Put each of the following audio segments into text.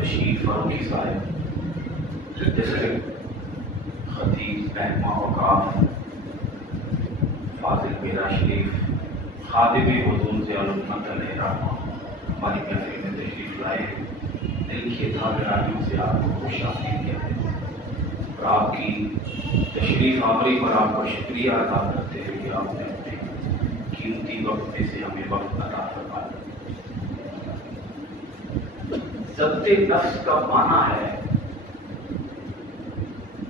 تشریف فروخی صاحب ڈسٹرکٹ خطیب محکمہ اوقاف فاضل میرا شریف خادم حضور ضیاء الرحمت علیہ رحمہ ہماری محفل میں تشریف لائے، دل کی تابعداریوں سے آپ کو خوش آمدید کہتے ہیں اور آپ کی تشریف آوری پر آپ کا شکریہ ادا کرتے ہیں کہ آپ نے اپنے قیمتی وقت میں سے ہمیں وقت عطا فرمایا۔ ضبط نفس کا معنی ہے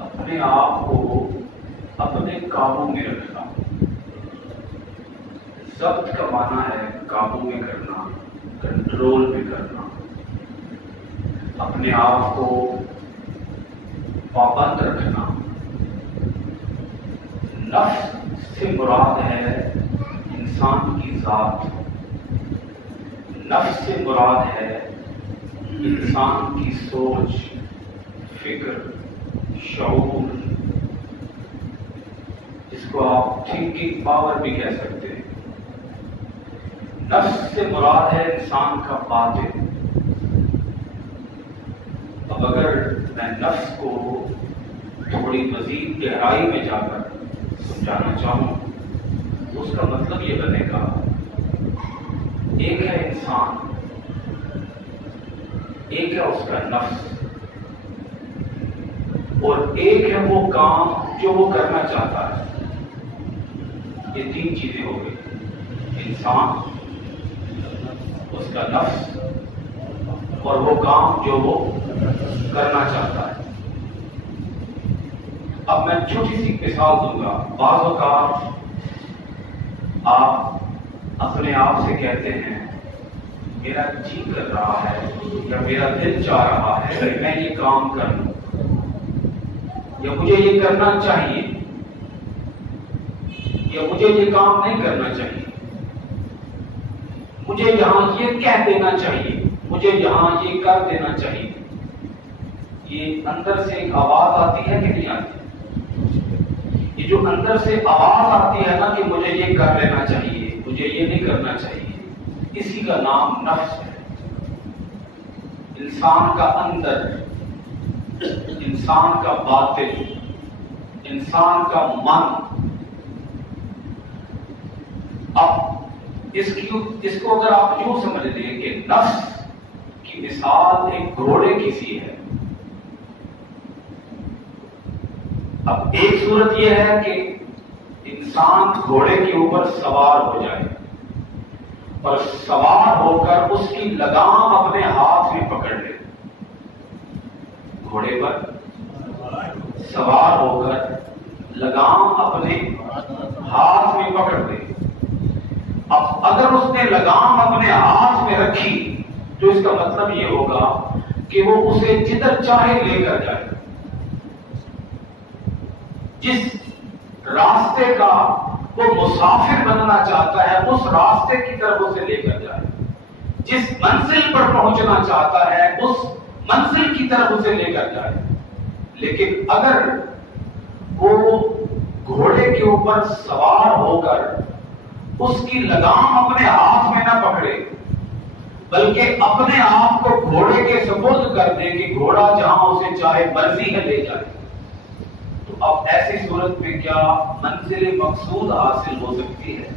اپنے آپ کو اپنے قابو میں رکھنا، ضبط کا معنی ہے قابو میں کرنا، کنٹرول میں کرنا، اپنے آپ کو پابند رکھنا۔ نفس سے مراد ہے انسان کی ذات، نفس سے مراد ہے انسان کی سوچ، فکر، شعور، جس کو آپ تھنکنگ پاور بھی کہہ سکتے ہیں۔ نفس سے مراد ہے انسان کا باطن۔ اب اگر میں نفس کو تھوڑی مزید گہرائی میں جا کر سمجھانا چاہوں تو اس کا مطلب یہ بنے گا، ایک ہے انسان، ایک ہے اس کا نفس، اور ایک ہے وہ کام جو وہ کرنا چاہتا ہے۔ یہ تین چیزیں ہو گئی، انسان، اس کا نفس اور وہ کام جو وہ کرنا چاہتا ہے۔ اب میں چھوٹی سی مثال دوں گا۔ بعض اوقات آپ اپنے آپ سے کہتے ہیں میرا جی کر رہا ہے یا میرا دل چاہ رہا ہے کہ میں یہ کام کر لوں یا مجھے یہ کرنا چاہیے یا مجھے یہ کام نہیں کرنا چاہیے، مجھے یہاں یہ کہہ دینا چاہیے، مجھے یہاں یہ کر دینا چاہیے۔ یہ اندر سے ایک آواز آتی ہے کہ نہیں آتی؟ یہ جو اندر سے آواز آتی ہے نا کہ مجھے یہ کر لینا چاہیے، مجھے یہ نہیں کرنا چاہیے، اسی کا نام نفس ہے۔ انسان کا اندر، انسان کا باطن، انسان کا من۔ اب اس کو اگر آپ یوں سمجھ لیں کہ نفس کی مثال ایک گھوڑے کی سی ہے۔ اب ایک صورت یہ ہے کہ انسان گھوڑے کے اوپر سوار ہو جائے اور سوار ہو کر اس کی لگام اپنے ہاتھ میں پکڑ لے، گھوڑے پر سوار ہو کر لگام اپنے ہاتھ میں پکڑ لے۔ اب اگر اس نے لگام اپنے ہاتھ میں رکھی تو اس کا مطلب یہ ہوگا کہ وہ اسے جدھر چاہے لے کر جائے، جس راستے کا وہ مسافر بننا چاہتا ہے اس راستے کی طرف اسے لے کر جائے، جس منزل پر پہنچنا چاہتا ہے اس منزل کی طرف اسے لے کر جائے۔ لیکن اگر وہ گھوڑے کے اوپر سوار ہو کر اس کی لگام اپنے ہاتھ میں نہ پکڑے بلکہ اپنے آپ کو گھوڑے کے سپرد کر دے کہ گھوڑا جہاں اسے چاہے مرضی ہے لے جائے، تو اب ایسی صورت میں کیا منزل مقصود حاصل ہو سکتی ہے؟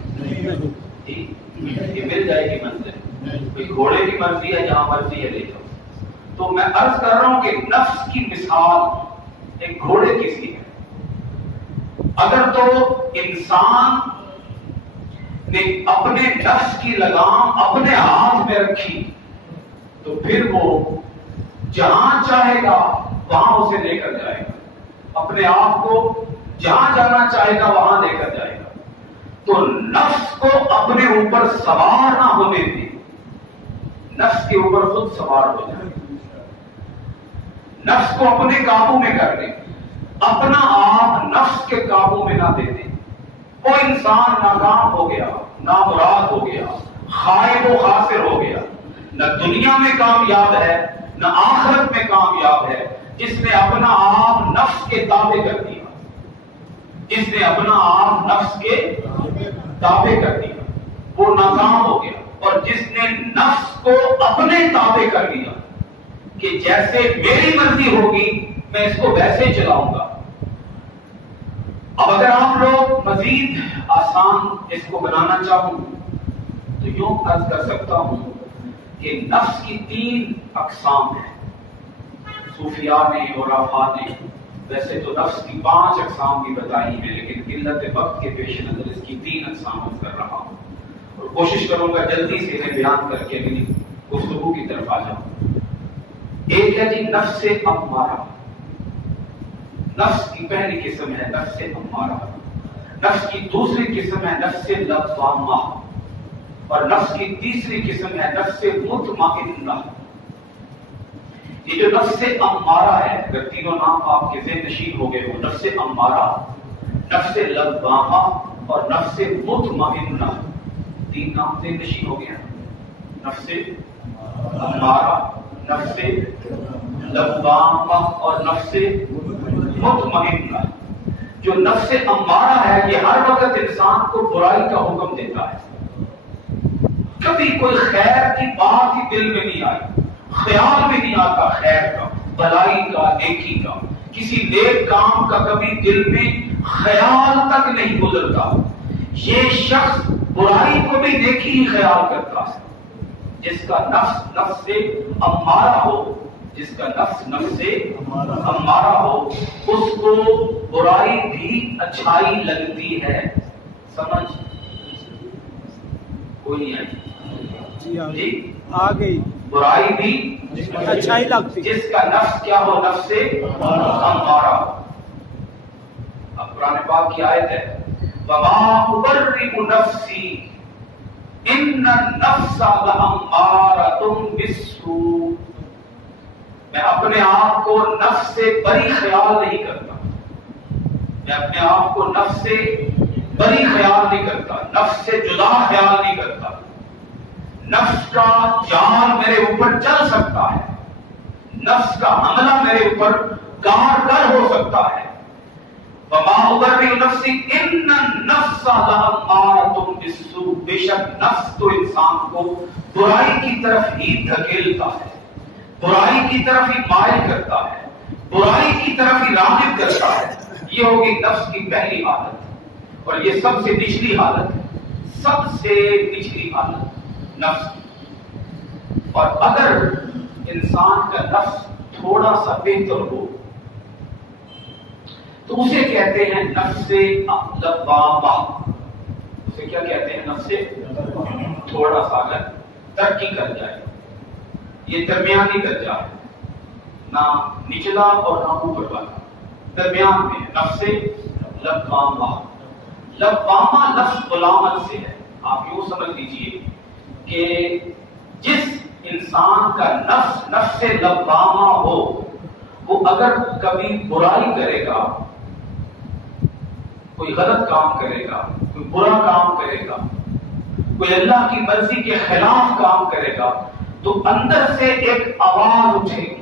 جی، یہ مل جائے گی منزل؟ کوئی گھوڑے کی مرضی ہے جہاں مرضی ہے لے جاؤ۔ تو میں عرض کر رہا ہوں کہ نفس کی مثال ایک گھوڑے کی سی ہے۔ اگر تو انسان نے اپنے نفس کی لگام اپنے ہاتھ میں رکھی تو پھر وہ جہاں چاہے گا وہاں اسے لے کر جائے گا، اپنے آپ کو جہاں جانا چاہے گا وہاں لے کر جائے گا۔ تو نفس کو اپنے اوپر سوار نہ ہونے دے، نفس کے اوپر خود سوار ہو جائے، نفس کو اپنے قابو میں کر دے، اپنا آپ نفس کے قابو میں نہ دے دے۔ وہ انسان ناکام ہو گیا، نامراد ہو گیا، خائب و خاسر ہو گیا، نہ دنیا میں کامیاب ہے نہ آخرت میں کامیاب ہے، جس نے اپنا آپ نفس کے تابع کر دیا، جس نے اپنا آپ نفس کے تابع کر دیا وہ ناکام ہو گیا۔ اور جس نے نفس کو اپنے تابع کر لیا کہ جیسے میری مرضی ہوگی میں اس کو ویسے چلاؤں گا۔ اب اگر آپ لوگ مزید آسان اس کو بنانا چاہوں تو یوں عرض کر سکتا ہوں کہ نفس کی 3 اقسام ہیں۔ صوفیاء نے اور عرفاء نے ویسے تو نفس کی 5 اقسام بھی بتائی ہیں، لیکن قلت وقت کے پیش نظر اس کی 3 اقسام عرض کر رہا ہوں، اور کوشش کروں گا جلدی سے انہیں بیان کر کے میری گفتگو کی طرف آ جاؤں۔ ایک ہے جی نفس امارہ، نفس کی پہلی قسم ہے نفس امارہ، نفس کی دوسری قسم ہے نفس لوامہ، اور نفس کی تیسری قسم ہے نفس مطمئنہ۔ یہ جو نفس امارہ ہے، اگر تینوں نام آپ کے ذہن نشین ہو گئے ہو، نفس امارہ، نفس لوامہ اور نفس مطمئنہ، 3 نام ذہن نشین ہو گیا۔ نفس امارہ، نفس لوامہ اور نفس مطمئنہ۔ جو نفس امارہ ہے یہ ہر وقت انسان کو برائی کا حکم دیتا ہے، کبھی کوئی خیر کی بات ہی دل میں نہیں آئی، خیال بھی نہیں آتا خیر کا، بھلائی کا، نیکی کا، کسی نیک کام کا کبھی دل میں خیال تک نہیں گزرتا۔ یہ شخص برائی کو بھی نیکی ہی خیال کرتا ہے۔ جس کا نفس نفس سے امارہ ہو، جس کا نفس نفس سے امارہ ہو، اس کو برائی بھی اچھائی لگتی ہے۔ سمجھ کوئی نہیں آئی؟ جی آ گئی۔ برائی بھی اچھائی لگتی، جس کا نفس کیا ہو، نفس سے امارہ۔ اب قرآن پاک کی آیت ہے وَمَا أُبَرِّئُ نَفْسِي إِنَّ النَّفْسَ لَأَمَّارَةٌ بِالسُّوءِ۔ میں اپنے آپ کو نفس سے بری خیال نہیں کرتا، میں اپنے آپ کو نفس سے بری خیال نہیں کرتا، نفس سے جدا خیال نہیں کرتا۔ نفس کا جان میرے اوپر چل سکتا ہے، نفس کا حملہ میرے اوپر کارگر ہو سکتا ہے۔ وَمَا أُبَرِّئُ نَفْسِي إِنَّ النَّفْسَ لَأَمَّارَةٌ بِالسُّوءِ۔ بے شک نفس تو انسان کو برائی کی طرف ہی دھکیلتا ہے، برائی کی طرف ہی مائل کرتا ہے، برائی کی طرف ہی راغب کرتا ہے۔ یہ ہوگی نفس کی پہلی حالت، اور یہ سب سے نچلی حالت ہے، سب سے نچلی حالت نفس کی۔ اور اگر انسان کا نفس تھوڑا سا بہتر ہو تو اسے کہتے ہیں نفس لوامہ۔ اسے کیا کہتے ہیں؟ نفس تھوڑا سا اگر ترقی کر جائے، یہ درمیانی درجہ ہے، نہ نچلا اور نہ اوپر والا، درمیان میں نفس لوامہ۔ لوامہ لفظ غلامت سے ہے، آپ یوں سمجھ لیجئے کہ جس انسان کا نفس نفس لوامہ ہو، وہ اگر کبھی برائی کرے گا، کوئی غلط کام کرے گا، کوئی برا کام کرے گا، کوئی اللہ کی مرضی کے خلاف کام کرے گا، تو اندر سے ایک آواز اٹھے گی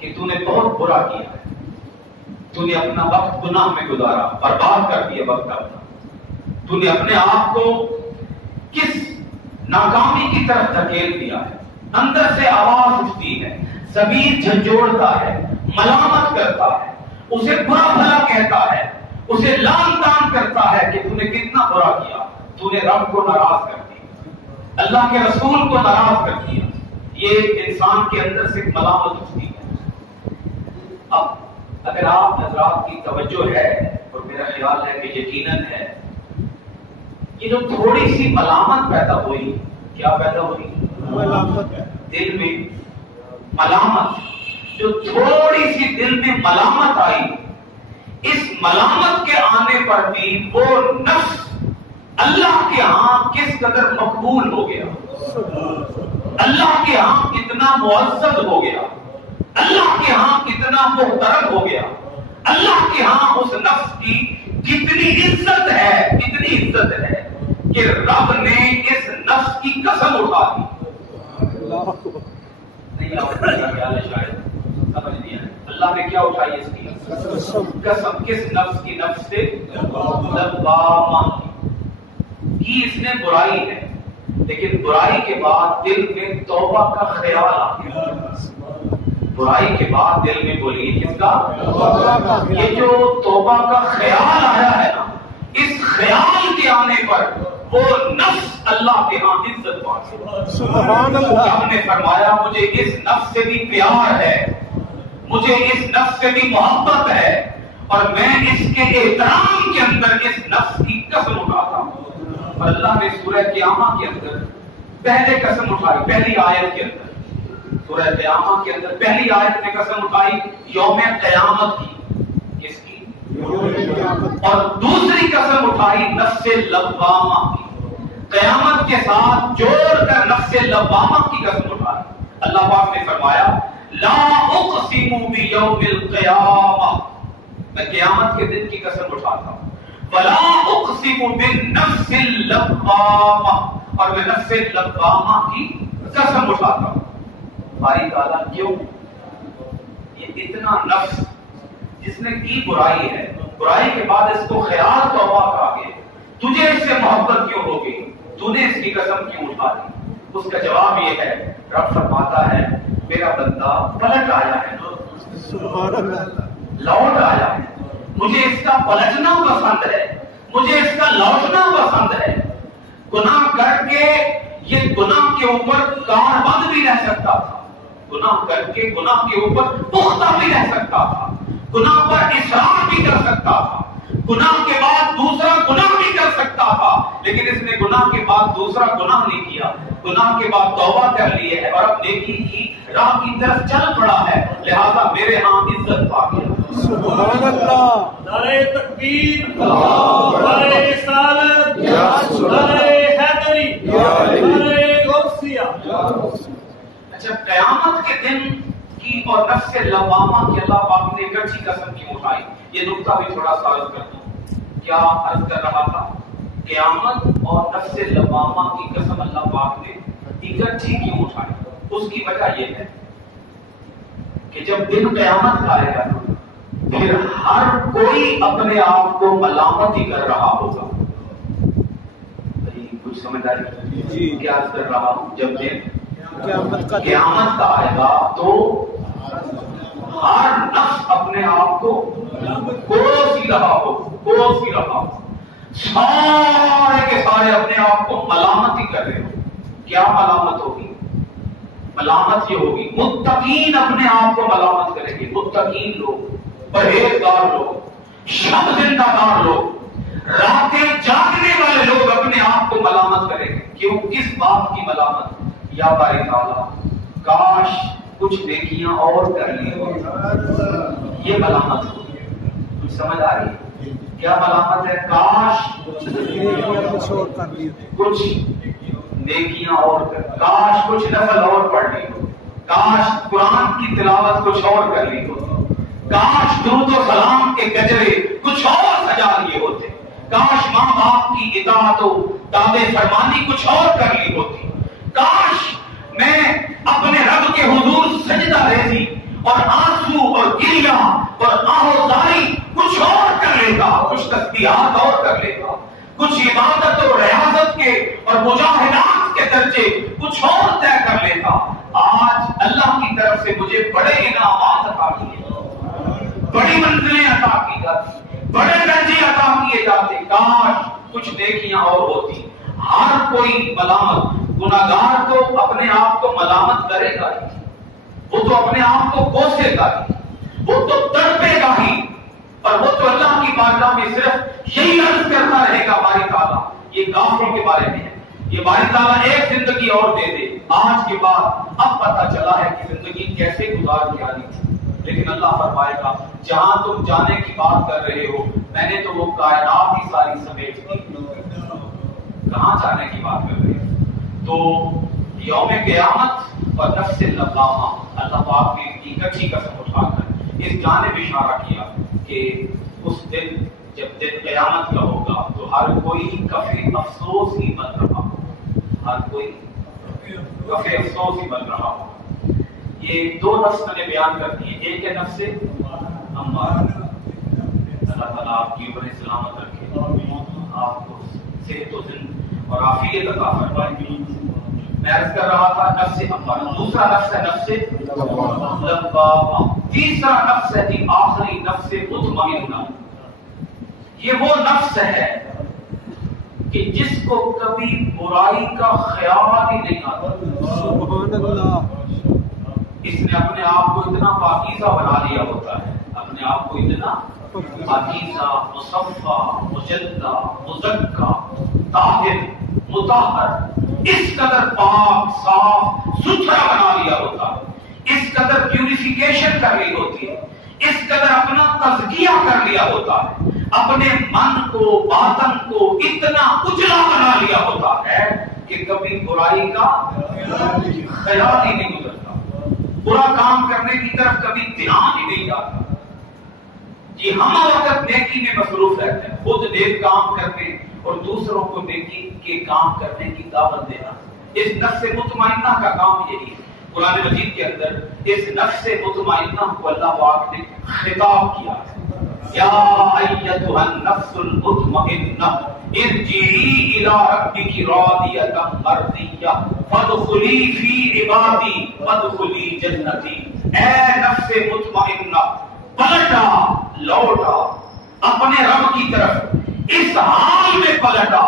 کہ تو نے بہت برا کیا ہے، تو نے اپنا وقت گناہ میں گزارا، برباد کر دیا وقت اپنا، تو نے اپنے آپ کو کس ناکامی کی طرف دھکیل دیا ہے۔ اندر سے آواز اٹھتی ہے، ضمیر جھنجھوڑتا ہے، ملامت کرتا ہے، اسے برا بھلا کہتا ہے، اسے لعن طعن کرتا ہے کہ تو نے کتنا برا کیا، تو نے رب کو ناراض کر دیا، اللہ کے رسول کو ناراض کر دیا۔ یہ انسان کے اندر سے ملامت اٹھتی ہے۔ اب اگر آپ حضرات کی توجہ ہے، اور میرا خیال ہے کہ یقیناً ہے، یہ جو تھوڑی سی ملامت پیدا ہوئی، کیا پیدا ہوئی؟ ملامت، دل میں ملامت، جو تھوڑی سی دل میں ملامت آئی، اس ملامت کے آنے پر بھی وہ نفس اللہ کے ہاں کس قدر مقبول ہو گیا، اللہ کے ہاں کتنا معزز ہو گیا، اللہ کے ہاں کتنا محترم ہو گیا، اللہ کے ہاں اس نفس کی کتنی عزت ہے، کتنی عزت ہے کہ رب نے اس نفس کی قسم اٹھا دی۔ نہیں آپ کا خیال ہے شاید سمجھ نہیں آیا، اللہ نے کیا اٹھائی اس کی قسم؟ کس نفس کی؟ نفس سے لوامہ کی اس نے برائی ہے، لیکن برائی کے بعد دل میں توبہ کا خیال آ گیا. برائی کے بعد دل میں بولیے کس کا؟ یہ جو توبہ کا خیال آیا ہے نا، اس خیال کے آنے پر وہ نفس اللہ کے ہاں عزت پاتی. سبحان اللہ. ہم نے فرمایا مجھے اس نفس سے بھی پیار ہے، مجھے اس نفس سے بھی محبت ہے، اور میں اس کے احترام کے اندر اس نفس کی قسم اٹھاتا ہوں. اور اللہ نے سورہ قیامہ کے اندر پہلے قسم اٹھائی، پہلی آیت کے اندر سورہ قیامہ کے اندر پہلی آیت میں قسم اٹھائی یوم قیامت کی. کس کی؟ اور دوسری قسم اٹھائی نفس لوامہ کی. قیامت کے ساتھ جوڑ کر نفس لوامہ کی قسم اٹھائی. اللہ پاک نے فرمایا لا اقسم بیوم القیامہ، میں قیامت کے دن کی قسم اٹھاتا ہوں. ولا اقسم بالنفس اللوامہ، اور میں نفس لوامہ کی قسم اٹھاتا ہوں. باری تعالیٰ کیوں؟ یہ اتنا نفس جس نے کی برائی ہے، برائی کے بعد اس کو خیال توبہ کا آگے، تجھے اس سے محبت کیوں ہوگی؟ تو نے اس کی قسم کیوں اٹھا دی؟ اس کا جواب یہ ہے، رب فرماتا ہے میرا بندہ پلٹ آیا ہے، سبحان اللہ. لوٹ آیا ہے. مجھے اس کا پلٹنا پسند ہے، مجھے اس کا لوٹنا پسند ہے. گناہ کر کے یہ گناہ کے اوپر کاربند بھی رہ سکتا تھا، گناہ کر کے گناہ کے اوپر پختہ بھی رہ سکتا تھا، گناہ پر اصرار بھی کر سکتا تھا، گناہ کے بعد دوسرا گناہ بھی کر سکتا تھا. لیکن اس نے گناہ کے بعد دوسرا گناہ نہیں کیا، گناہ کے بعد توبہ کر لی ہے اور اب نیکی کی راہ کی طرف چل پڑا ہے، لہذا میرے ہاں عزت پا گیا. سبحان اللہ. نعرہ تکبیر، نعرہ رسالت، نعرہ حیدری، نعرہ غوثیہ. اچھا، قیامت کے دن کی اور نفس لوامہ کی اللہ پاک نے اکٹھی قسم کیوں اٹھائی؟ یہ نقطہ بھی تھوڑا سا عرض کر دوں. کیا عرض کر رہا تھا؟ قیامت اور نفس لوامہ کی قسم اللہ پاک نے اکٹھی کیوں اٹھائی؟ اس کی وجہ یہ ہے کہ جب دن قیامت کا آئے گا پھر ہر کوئی اپنے آپ کو ملامت ہی کر رہا ہوگا. کچھ سمجھ آئی جی. کیا عرض کر رہا ہوں؟ جب دن قیامت کا آئے گا تو ہر نفس اپنے آپ کو کوس ہی رہا ہو، کوس ہی رہا ہو. سارے کے سارے اپنے آپ کو ملامت ہی کر رہے ہو. کیا ملامت ہوگی؟ ملامت یہ ہوگی متقین اپنے آپ کو ملامت کریں گے. متقین لوگ، پرہیزگار لوگ، شب زندہ دار لوگ، راتیں جاگنے والے لوگ اپنے آپ کو ملامت کریں گے. کیوں؟ کس بات کی ملامت؟ یا باری تعالیٰ کاش کچھ نیکیاں اور کر لی ہو. یہ ملامت ہوگی. کچھ سمجھ آ رہی ہے کیا ملامت ہے؟ کاش کچھ اور کر لی، کچھ نیکیاں اور کر، کاش کچھ نفل اور پڑھ لی ہو، کاش قرآن کی تلاوت کچھ اور کر لی ہو، کاش درود و سلام کے گجرے کچھ اور سجا لیے ہوتے، کاش ماں باپ کی اطاعت و تابع فرمانی کچھ اور کر لی ہوتی، کاش میں اپنے رب کے حضور سجدہ ریزی اور آنسو اور گریہ اور آہوزاری کچھ اور کر لیتا، کچھ تسبیحات اور کر لیتا، کچھ عبادت اور ریاضت کے اور مجاہدات کے درجے کچھ اور طے کر لیتا. آج اللہ کی طرف سے مجھے بڑے انعامات عطا کیے، بڑی منزلیں عطا کی جاتی، بڑے درجے عطا کیے جاتے. کاش کچھ نیکیاں اور ہوتی. ہر کوئی ملامت، گناہگار تو اپنے آپ کو ملامت کرے گا ہی، وہ تو اپنے آپ کو کوسے گا ہی، وہ تو تڑپے گا ہی، اور وہ تو اللہ کی بارگاہ میں صرف یہی عرض کرتا رہے گا باری تعالیٰ. یہ کافروں کے بارے میں ہے. یہ باری تعالیٰ ایک زندگی اور دے دے. آج کے بعد اب پتہ چلا ہے کہ زندگی کیسے گزار کے آنی تھی. لیکن اللہ فرمائے گا جہاں تم جانے کی بات کر رہے ہو میں نے تو وہ کائنات ہی ساری سمیٹ دی. کہاں جانے کی بات کر رہے ہیں؟ تو یوم قیامت اور نفس لوامہ اللہ پاک نے اکٹھی قسم اٹھا کر اس جانب اشارہ کیا کہ اس دن جب دن قیامت کا ہوگا تو ہر کوئی کفر افسوس ہی بن رہا ہوگا، ہر کوئی کفر افسوس ہی بن رہا ہوگا. یہ دو نفس میں نے بیان کر دیے. ایک ہے نفس امارہ، اللہ تعالیٰ آپ کی عمر سلامت رکھے، آپ کو صحت و اور عافیت عطا فرمائے۔ میں عرض کر رہا تھا نفس امارہ، دوسرا نفس ہے نفس لوامہ، تیسرا نفس ہے جی آخری نفس مطمئنہ۔ یہ وہ نفس ہے کہ جس کو کبھی برائی کا خیال ہی نہیں آتا۔ سبحان اللہ۔ اس نے اپنے آپ کو اتنا پاکیزہ بنا لیا ہوتا ہے، اپنے آپ کو اتنا پاکیزہ، مصفہ، مجدہ، مزکہ، طاہر، مطہر، اس قدر پاک، صاف، ستھرا بنا لیا ہوتا ہے، اس قدر پیوریفیکیشن کر لی ہوتی ہے، اس قدر اپنا تزکیہ کر لیا ہوتا ہے، اپنے من کو، باطن کو اتنا اجلا بنا لیا ہوتا ہے کہ کبھی برائی کا خیال ہی نہیں گزرتا، برا کام کرنے کی طرف کبھی دھیان ہی نہیں جاتا۔ جی ہم وقت نیکی میں مصروف رہتے ہیں، خود نیک کام کرنے اور دوسروں کو نیکی کے کام کرنے کی دعوت دینا۔ اس نفس مطمئنہ کا کام یہی ہے۔ قرآن مجید کے اندر اس نفس مطمئنہ کو اللہ پاک نے خطاب کیا ہے، یا ایتھا النفس المطمئنہ ارجعی الی ربک راضیۃ مرضیہ فادخلی فی عبادی وادخلی جنتی۔ اے نفس مطمئنہ پلٹا، لوٹا اپنے رب کی طرف، اس حال میں پلٹا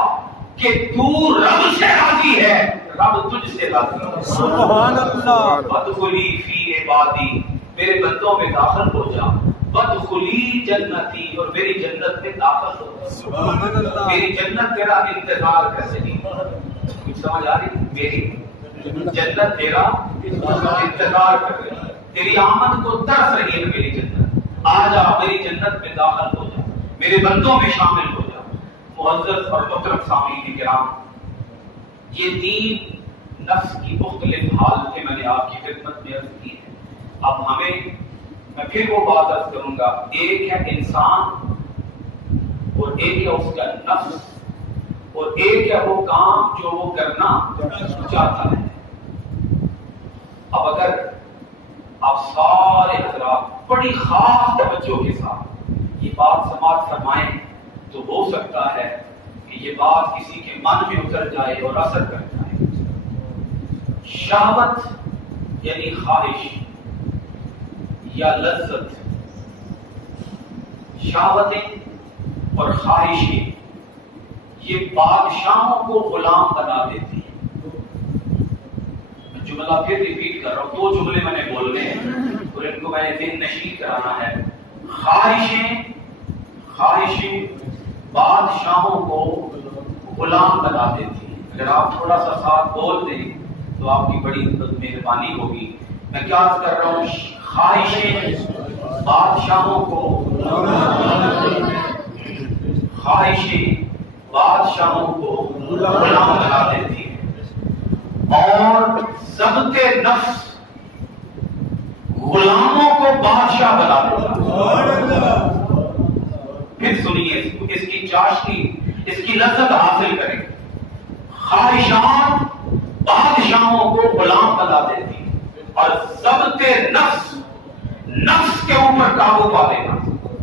کہ تو رب سے راضی ہے، رب تجھ سے راضی ہے۔ سبحان اللہ۔ وادخلی فی عبادی، میرے بندوں میں داخل ہو جا، وادخلی جنتی، اور میری جنت میں داخل ہو جا۔ سبحان اللہ۔ میری جنت تیرا انتظار کر رہی ہے، کچھ سمجھ آ رہی؟ میری جنت تیرا انتظار کر رہی ہے، تیری آمد کو ترس رہی ہے میری جنت، آ جا میری جنت میں داخل ہو جا، میرے بندوں میں شامل ہو جا۔ معزز اور محترم سامعین کرام، یہ تین نفس کی مختلف حالتیں میں نے آپ کی خدمت میں عرض کی ہیں۔ اب میں پھر وہ بات عرض کروں گا، ایک ہے انسان اور ایک ہے اس کا نفس، اور ایک ہے وہ کام جو وہ کرنا چاہتا ہے۔ اب اگر آپ سارے حضرات بڑی خاص توجہ کے ساتھ یہ بات سماعت فرمائیں تو ہو سکتا ہے کہ یہ بات کسی کے من میں اتر جائے اور اثر کر جائے۔ شہوت یعنی خواہش یا لذت، شہوتیں اور خواہشیں یہ بادشاہوں کو غلام بنا دیتی ہیں۔ میں جملہ پھر ریپیٹ کر رہا ہوں، دو جملے میں نے بولنے ہیں اور ان کو میں نے دن نشین کرانا ہے۔ خواہشیں بادشاہوں کو غلام بنا دیتی ہیں۔ اگر آپ تھوڑا سا ساتھ بول دیں تو آپ کی بڑی مہربانی ہوگی۔ میں کیا عرض کر رہا ہوں؟ خواہشیں بادشاہوں کو غلام بنا دیتی ہیں، اور ضبط نفس غلاموں کو بادشاہ بنا دیتا ہے۔ پھر سنیے اس کی چاشنی، اس کی لذت حاصل کریں۔ خواہشات بادشاہوں کو غلام بنا دیتی اور ضبط نفس کے اوپر قابو پا لینا۔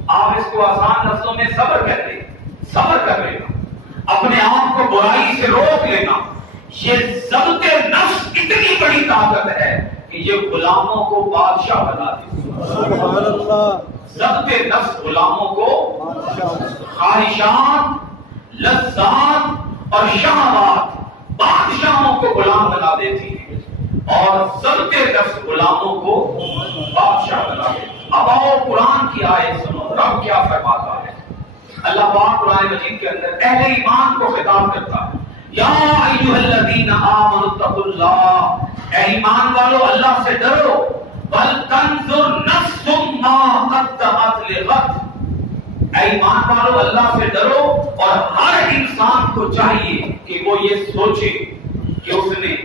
آپ اس کو آسان لفظوں میں صبر کہتے ہیں، صبر کر لینا، اپنے آپ کو برائی سے روک لینا۔ یہ ضبط نفس اتنی بڑی طاقت ہے کہ یہ غلاموں کو بادشاہ بنا دیتی ہے۔ سبحان اللہ۔ ضبط نفس غلاموں کو خواہشات، لذات اور شہوات بادشاہوں کو غلام بنا دیتی ہے، اور ضبط نفس غلاموں کو بادشاہ بنا دیتی ہے۔ اب آؤ قرآن کی آیت سنو، رب کیا فرماتا ہے۔ اللہ پاک قرآن مجید کے اندر اہل ایمان کو خطاب کرتا ہے، یا ایھا الذین آمنوا اتقوا اللہ، اے ایمان والو اللہ سے ڈرو، وَلْتَنْظُرْ نَفْسٌ مَا قَدَّمَتْ لِغَدٍ، اے ایمان والو اللہ سے ڈرو، اور ہر انسان کو چاہیے کہ وہ یہ سوچے کہ اس نے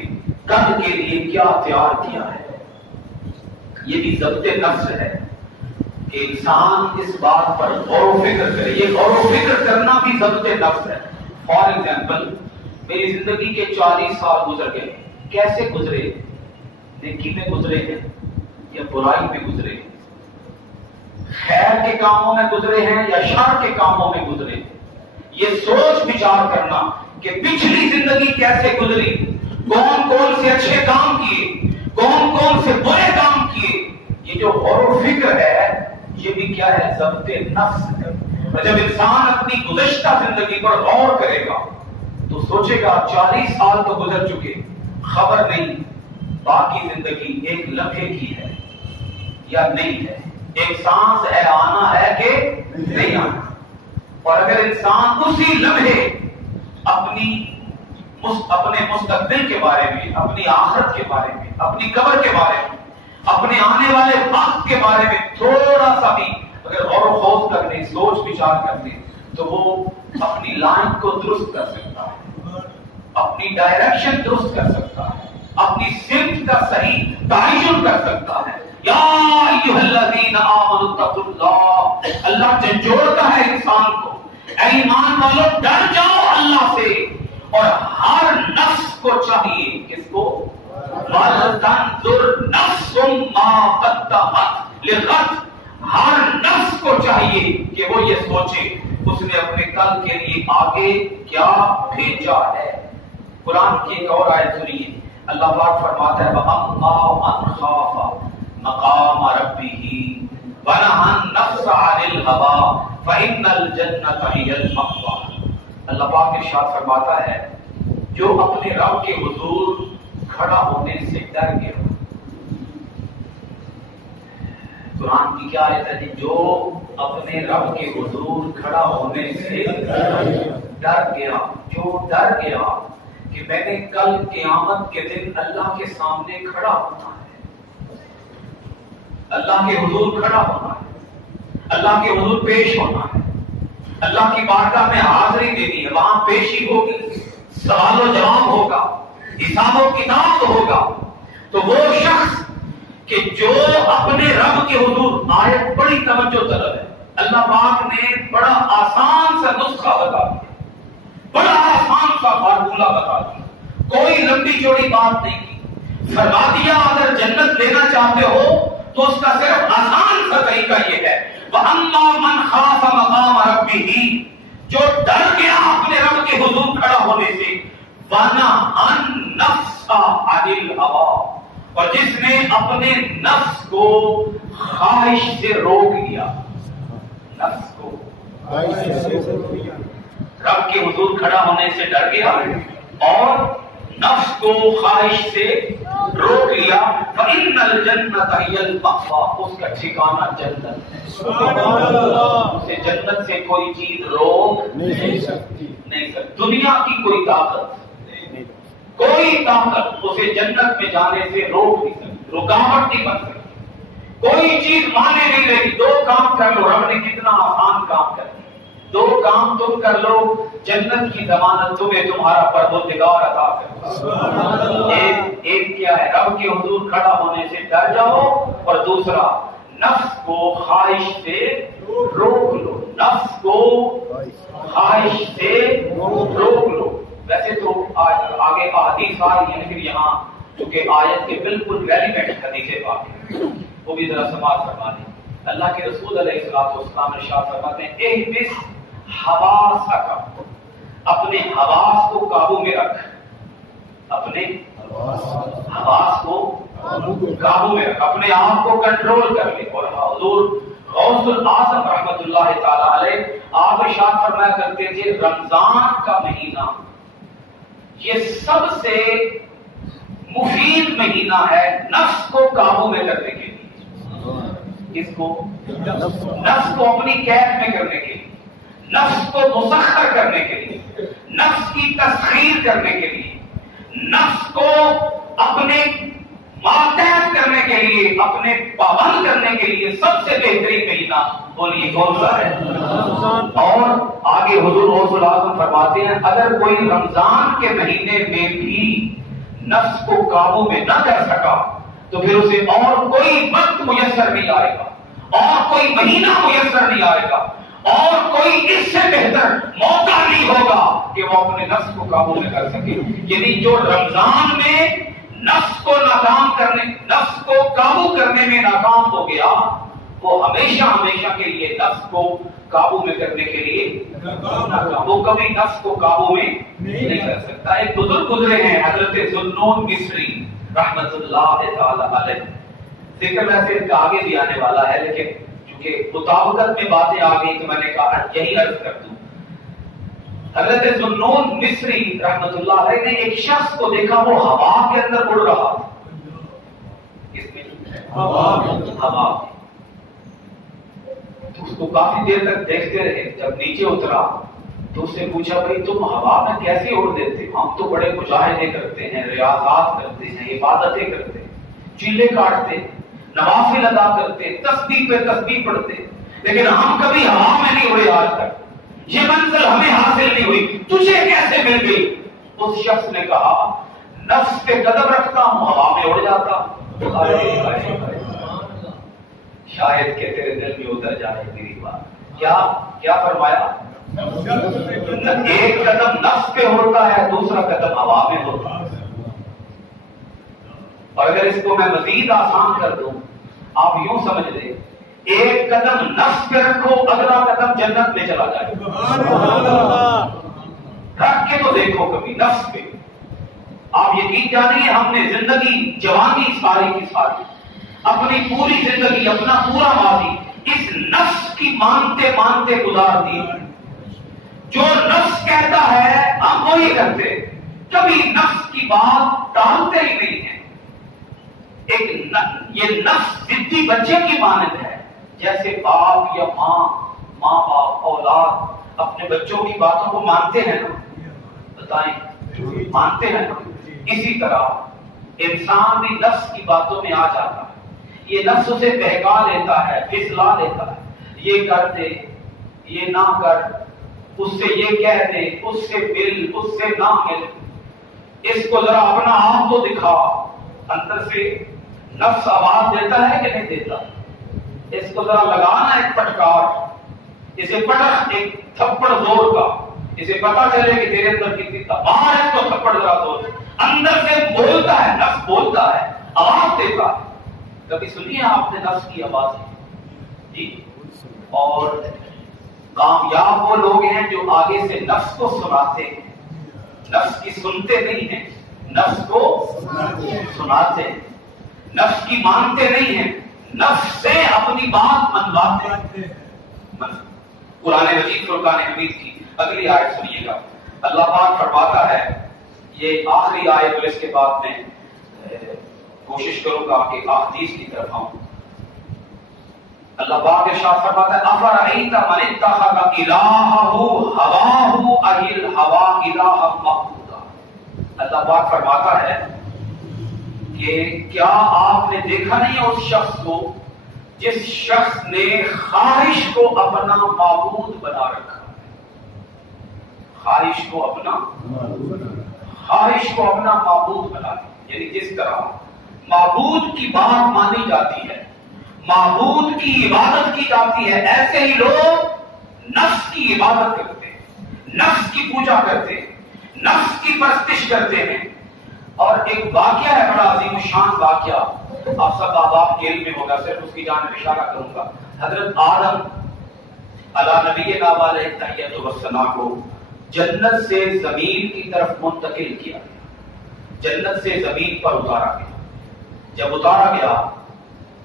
کل کے لیے کیا تیار کیا ہے۔ یہ بھی ضبط نفس ہے کہ انسان اس بات پر غور و فکر کرے۔ یہ غور و فکر کرنا بھی ضبط نفس ہے۔ فار ایگزامپل، میری زندگی کے 40 سال گزر گئے، کیسے گزرے؟ نیکی میں گزرے ہیں یا برائی میں گزرے ہیں؟ خیر کے کاموں میں گزرے ہیں یا شر کے کاموں میں گزرے ہیں؟ یہ سوچ بچار کرنا کہ پچھلی زندگی کیسے گزری، کون کون سے اچھے کام کیے، کون کون سے برے کام کیے. یہ جو غور و فکر ہے یہ بھی کیا ہے؟ ضبط نفس ہے. اور جب انسان اپنی گزشتہ زندگی پر غور کرے گا تو سوچے گا 40 سال تو گزر چکے، خبر نہیں باقی زندگی ایک لمحے کی ہے یا نہیں ہے، ایک سانس ہے، آنا ہے کہ نہیں آنا. اور اگر انسان اسی لمحے اپنے مستقبل کے بارے میں، اپنی آخرت کے بارے میں، اپنی قبر کے بارے میں، اپنے آنے والے وقت کے بارے میں تھوڑا سا بھی اگر غور و خوض کر لے، سوچ وچار کر لے، تو وہ اپنی لائن کو درست کر سکتا ہے، اپنی ڈائریکشن درست کر سکتا ہے، اپنی سمت کا صحیح تعین کر سکتا ہے. یا ایھا الذین آمنوا اتقوا اللہ، اللہ جھنجھوڑتا ہے انسان کو، اے ایمان والو ڈر جاؤ اللہ سے. اور ہر نفس کو چاہیے، کس کو؟ وَلْتَنْظُرْ نَفْسٌ مَا قَدَّمَتْ لِغَدٍ. ہر نفس کو چاہیے کہ وہ یہ سوچے اس نے اپنے کل کے لیے آگے کیا بھیجا ہے. قرآن کی ایک اور آیت سنیے، اللہ پاک فرماتا ہے وَأَمَّا مَنْ خَافَ مَقَامَ رَبِّهِ وَنَهَى النَّفْسَ عَنِ الْهَوَىٰ فَإِنَّ الْجَنَّةَ هِيَ الْمَأْوَىٰ. اللہ پاک ارشاد فرماتا ہے جو اپنے رب کے حضور کھڑا ہونے سے ڈر گیا. قرآن کی کیا آیت ہے؟ جو اپنے رب کے حضور کھڑا ہونے سے ڈر گیا، جو ڈر گیا کہ میں نے کل قیامت کے دن اللہ کے سامنے کھڑا ہونا ہے، اللہ کے حضور کھڑا ہونا ہے، اللہ کے حضور پیش ہونا ہے، اللہ کی بارگاہ میں حاضری دینی ہے، وہاں پیشی ہوگی، سوال و جواب ہوگا، حساب و کتاب ہوگا. تو وہ شخص کہ جو اپنے رب کے حضور، آیت بڑی توجہ طلب ہے، اللہ پاک نے بڑا آسان سا نسخہ بتا دیا، بڑا آسان سا فارمولہ بتا دیا، کوئی لمبی چوڑی بات نہیں کی. فرما دیا اگر جنت لینا چاہتے ہو تو اس کا صرف آسان سا طریقہ یہ ہے وَأَمَّا مَنْ خَافَ مَقَامَ رَبِّهِ، جو ڈر گیا اپنے رب کے حضور کھڑا ہونے سے، وَنَهَى النَّفْسَ عَنِ الْهَوَىٰ، اور جس نے اپنے نفس کو خواہش سے روک لیا، نفس کو رب کے حضور کھڑا ہونے سے ڈر گیا اور نفس کو خواہش سے روک لیا، فَإِنَّ الْجَنَّةَ هِيَ الْمَأْوَىٰ، اس کا ٹھکانہ جنت ہے. سبحان اللہ. اسے جنت سے کوئی چیز روک نہیں سکتی. دنیا کی کوئی طاقت، کوئی طاقت اسے جنت میں جانے سے روک نہیں سکتی، رکاوٹ نہیں بن سکتی. کوئی چیز مانے نہیں رہی. 2 کام کر لو، رب نے کتنا آسان کام کر دیا. 2 کام تم کر لو، جنت کی ضمانت تمہیں تمہارا پروردگار عطا کرے. ایک کیا ہے؟ رب کے حضور کھڑا ہونے سے ڈر جاؤ، اور دوسرا نفس کو خواہش سے روک لو، نفس کو خواہش سے روک لو. ویسے تو آگے احادیث آ رہی ہیں، پھر یہاں چونکہ آیت کے بالکل ریلیونٹ حدیثیں پاک ہیں وہ بھی ذرا سماعت فرما دیں. اللہ کے رسول علیہ الصلوۃ والسلام ارشاد فرماتے ہیں احبس حواسک، اپنے حواس کو قابو میں رکھ، اپنے حواس کو قابو میں رکھ، اپنے آپ کو کنٹرول کر لے. اور حضور غوث الاعظم رحمۃ اللہ تعالی علیہ آپ ارشاد فرمایا کرتے تھے رمضان کا مہینہ یہ سب سے مفید مہینہ ہے نفس کو قابو میں کرنے کے لیے. کس کو؟ نفس کو اپنی قید میں کرنے کے لیے، نفس کو مسخر کرنے کے لیے، نفس کی تسخیر کرنے کے لیے، نفس کو اپنے ماتحت کرنے کے لیے، اپنے پابند کرنے کے لیے سب سے بہترین مہینہ بولیے کون سا ہے؟ اور آگے حضور غوث الاعظم فرماتے ہیں اگر کوئی رمضان کے مہینے میں بھی نفس کو قابو میں نہ کر سکا تو پھر اسے اور کوئی وقت میسر نہیں آئے گا، اور کوئی مہینہ میسر نہیں آئے گا، اور کوئی اس سے بہتر موقع نہیں ہوگا کہ وہ اپنے نفس کو قابو میں کر سکے. یعنی جو رمضان میں نفس کو ناکام کرنے، نفس کو قابو کرنے میں ناکام ہو گیا وہ ہمیشہ ہمیشہ کے لیے نفس کو قابو میں کرنے کے لیے وہ کبھی نفس کو قابو میں نہیں کر سکتا. ایک بزرگ گزرے ہیں حضرت ذوالنون مصری رحمت اللہ تعالی علیہ. ذکر ویسے ان کا آگے بھی آنے والا ہے لیکن چونکہ مطابقت میں باتیں آ گئی تو میں نے کہا یہی عرض کر دوں. حضرت ذوالنون مصری رحمت اللہ علیہ نے ایک شخص کو دیکھا وہ ہوا کے اندر اڑ رہا تھا. کس میں؟ ہوا میں. اس کو کافی دیر تک دیکھتے رہے. جب نیچے اترا تو اس سے پوچھا بھائی تم ہوا میں کیسے اڑ دیتے؟ ہم تو بڑے مجاہدے کرتے ہیں, ریاضات کرتے ہیں, عبادتیں کرتے ہیں, چیلے کاٹتے, نوافل ادا کرتے, تسبیح پہ تسبیح پڑھتے, لیکن ہم کبھی ہوا میں نہیں اڑے آج تک. یہ منزل ہمیں حاصل نہیں ہوئی, تجھے کیسے مل گئی؟ اس شخص نے کہا نفس پہ قدم رکھتا ہوں ہوا میں اڑ جاتا. شاید کہ تیرے دل میں اتر جائے میری بات. کیا فرمایا؟ ایک قدم نفس پہ ہوتا ہے, دوسرا قدم ہوا میں ہوتا ہے. اور اگر اس کو میں مزید آسان کر دوں, آپ یوں سمجھ لیں ایک قدم نفس پہ رکھو, اگلا قدم جنت میں چلا جائے. رکھ کے تو دیکھو کبھی نفس پہ. آپ یقین جانیے ہم نے زندگی جوانی ساری کی ساری اپنی پوری زندگی اپنا پورا ماضی اس نفس کی مانتے مانتے گزار دی. جو نفس کہتا ہے ہم وہی کرتے, کبھی نفس کی بات ٹالتے ہی نہیں ہیں. یہ نفس ضدی بچے کی مانند ہے. جیسے باپ یا ماں باپ اولاد اپنے بچوں کی باتوں کو مانتے ہیں نا, بتائیں مانتے ہیں نا, اسی طرح انسان بھی نفس کی باتوں میں آ جاتا ہے. یہ نفس اسے بہکا لیتا ہے, پھسلا لیتا ہے. یہ کر دے, یہ نہ کر, اس سے یہ کہہ دے, اس سے مل, اس سے نہ مل, اس کو ذرا اپنا آپ تو دکھا. اندر سے نفس آواز دیتا ہے کہ نہیں دیتا؟ اس کو ذرا لگانا ایک پٹکار, اسے پٹک ایک تھپڑ زور کا, اسے پتا چلے کہ تیرے اندر کتنی باہر اس کو تھپڑ ذرا زور. اندر سے بولتا ہے, نفس بولتا ہے, آواز دیتا ہے. کبھی سنیے آپ نے نفس کی آواز جی؟ اور کامیاب وہ لوگ ہیں جو آگے سے نفس کو سناتے ہیں, نفس کی سنتے نہیں ہیں, نفس کو سناتے ہیں. نفس کی مانتے نہیں ہیں, نفس سے اپنی بات منواتے ہیں. قرآن مجید فرقان حمید کی اگلی آیت سنیے گا. اللہ پاک فرماتا ہے, یہ آخری آیت اور اس کے بعد میں کوشش کروں گا کہ احادیث کی طرف آؤں. اللہ پاک ارشاد فرماتا ہے افرأیت من اتخذ الہہ ہواہ الہوا الہا معبودا. اللہ پاک فرماتا ہے کہ کیا آپ نے دیکھا نہیں اس شخص کو جس شخص نے خواہش کو اپنا معبود بنا رکھا. خواہش کو اپنا معبود بنا, یعنی جس طرح معبود کی بات مانی جاتی ہے, معبود کی عبادت کی جاتی ہے, ایسے ہی لوگ نفس کی عبادت کرتے ہیں, نفس کی پوجا کرتے ہیں, نفس کی پرستش کرتے ہیں. اور ایک واقعہ ہے بڑا عظیم الشان واقعہ, آپ سب آپ کے علم میں ہوگا, صرف اس کی جانب اشارہ کروں گا. حضرت آدم علی نبینا علیہ التحیۃ والثناء کو جنت سے زمین کی طرف منتقل کیا, جنت سے زمین پر اتارا گیا. جب اتارا گیا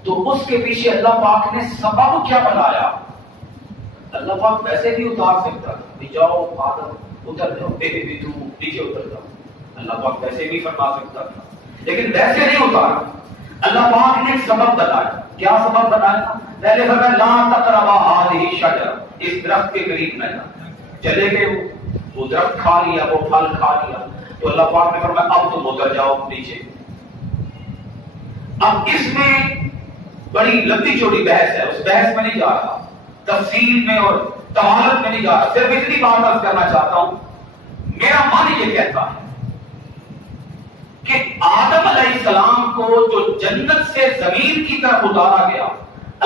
تو اس کے پیچھے اللہ پاک نے سبب کیا بنایا؟ اللہ پاک ویسے بھی اتار سکتا تھا, جاؤ آدم اتر جاؤ, بھی تو نیچے اتر جاؤ. اللہ پاک ویسے بھی فرما سکتا تھا, لیکن ویسے نہیں اتارا. اللہ پاک نے ایک سبب بنایا. کیا سبب بنایا؟ پہلے فرمایا لا تقربا هذه الشجرہ, اس درخت کے قریب نہ جانا. چلے گئے, وہ درخت کھا لیا, وہ پھل کھا لیا, تو اللہ پاک نے فرمایا اب تم اتر جاؤ نیچے. اب اس میں بڑی لمبی چوڑی بحث ہے, اس بحث میں نہیں جا رہا, تفصیل میں اور طوالت میں نہیں جا رہا, صرف اتنی بات عرض کرنا چاہتا ہوں. میرا من یہ کہتا ہے کہ آدم علیہ السلام کو جو جنت سے زمین کی طرف اتارا گیا,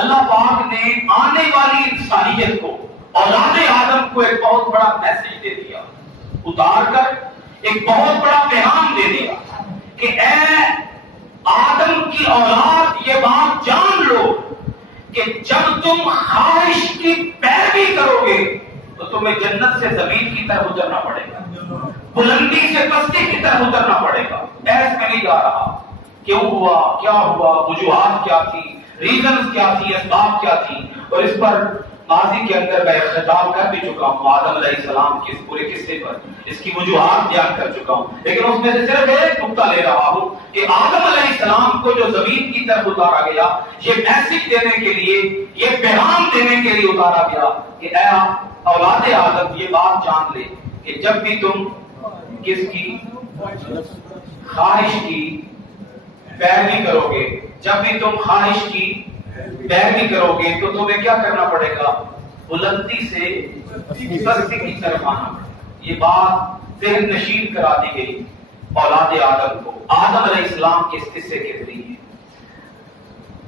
اللہ پاک نے آنے والی انسانیت کو, اولاد آدم کو ایک بہت بڑا میسج دے دیا, اتار کر ایک بہت بڑا پیغام دے دیا کہ اے آدم کی اولاد, یہ بات جان لو کہ جب تم خواہش کی پیروی کرو گے تو تمہیں جنت سے زمین کی طرف اترنا پڑے گا، بلندی سے پستی کی طرف اترنا پڑے گا۔ ایس میں نہیں جا رہا کیوں ہوا، کیا ہوا، وجوہات کیا تھی، ریزنز کیا تھی، اسباب کیا تھی، اور اس پر ماضی کے اندر میں خطاب کر بھی چکا ہوں آدم علیہ السلام کے پورے قصے پر، اس کی وجوہات بیان کر چکا ہوں، لیکن اس میں سے صرف ایک نقطہ لے رہا ہوں کہ آدم علیہ السلام کو جو زمین کی طرف اتارا گیا، یہ میسج دینے کے لیے، یہ پیغام دینے کے لیے اتارا گیا کہ اے اولاد آدم یہ بات جان لے کہ جب بھی تم کس کی خواہش کی پیروی کرو گے، جب بھی تم خواہش کی پیروی کرو گے تو تمہیں کیا کرنا پڑے گا، بلندی سے پستی کی طرف آنا پڑے گا۔ یہ بات ذہن نشین کرا دی گئی اولاد آدم کو آدم علیہ السلام کے اس قصے کے ذریعے،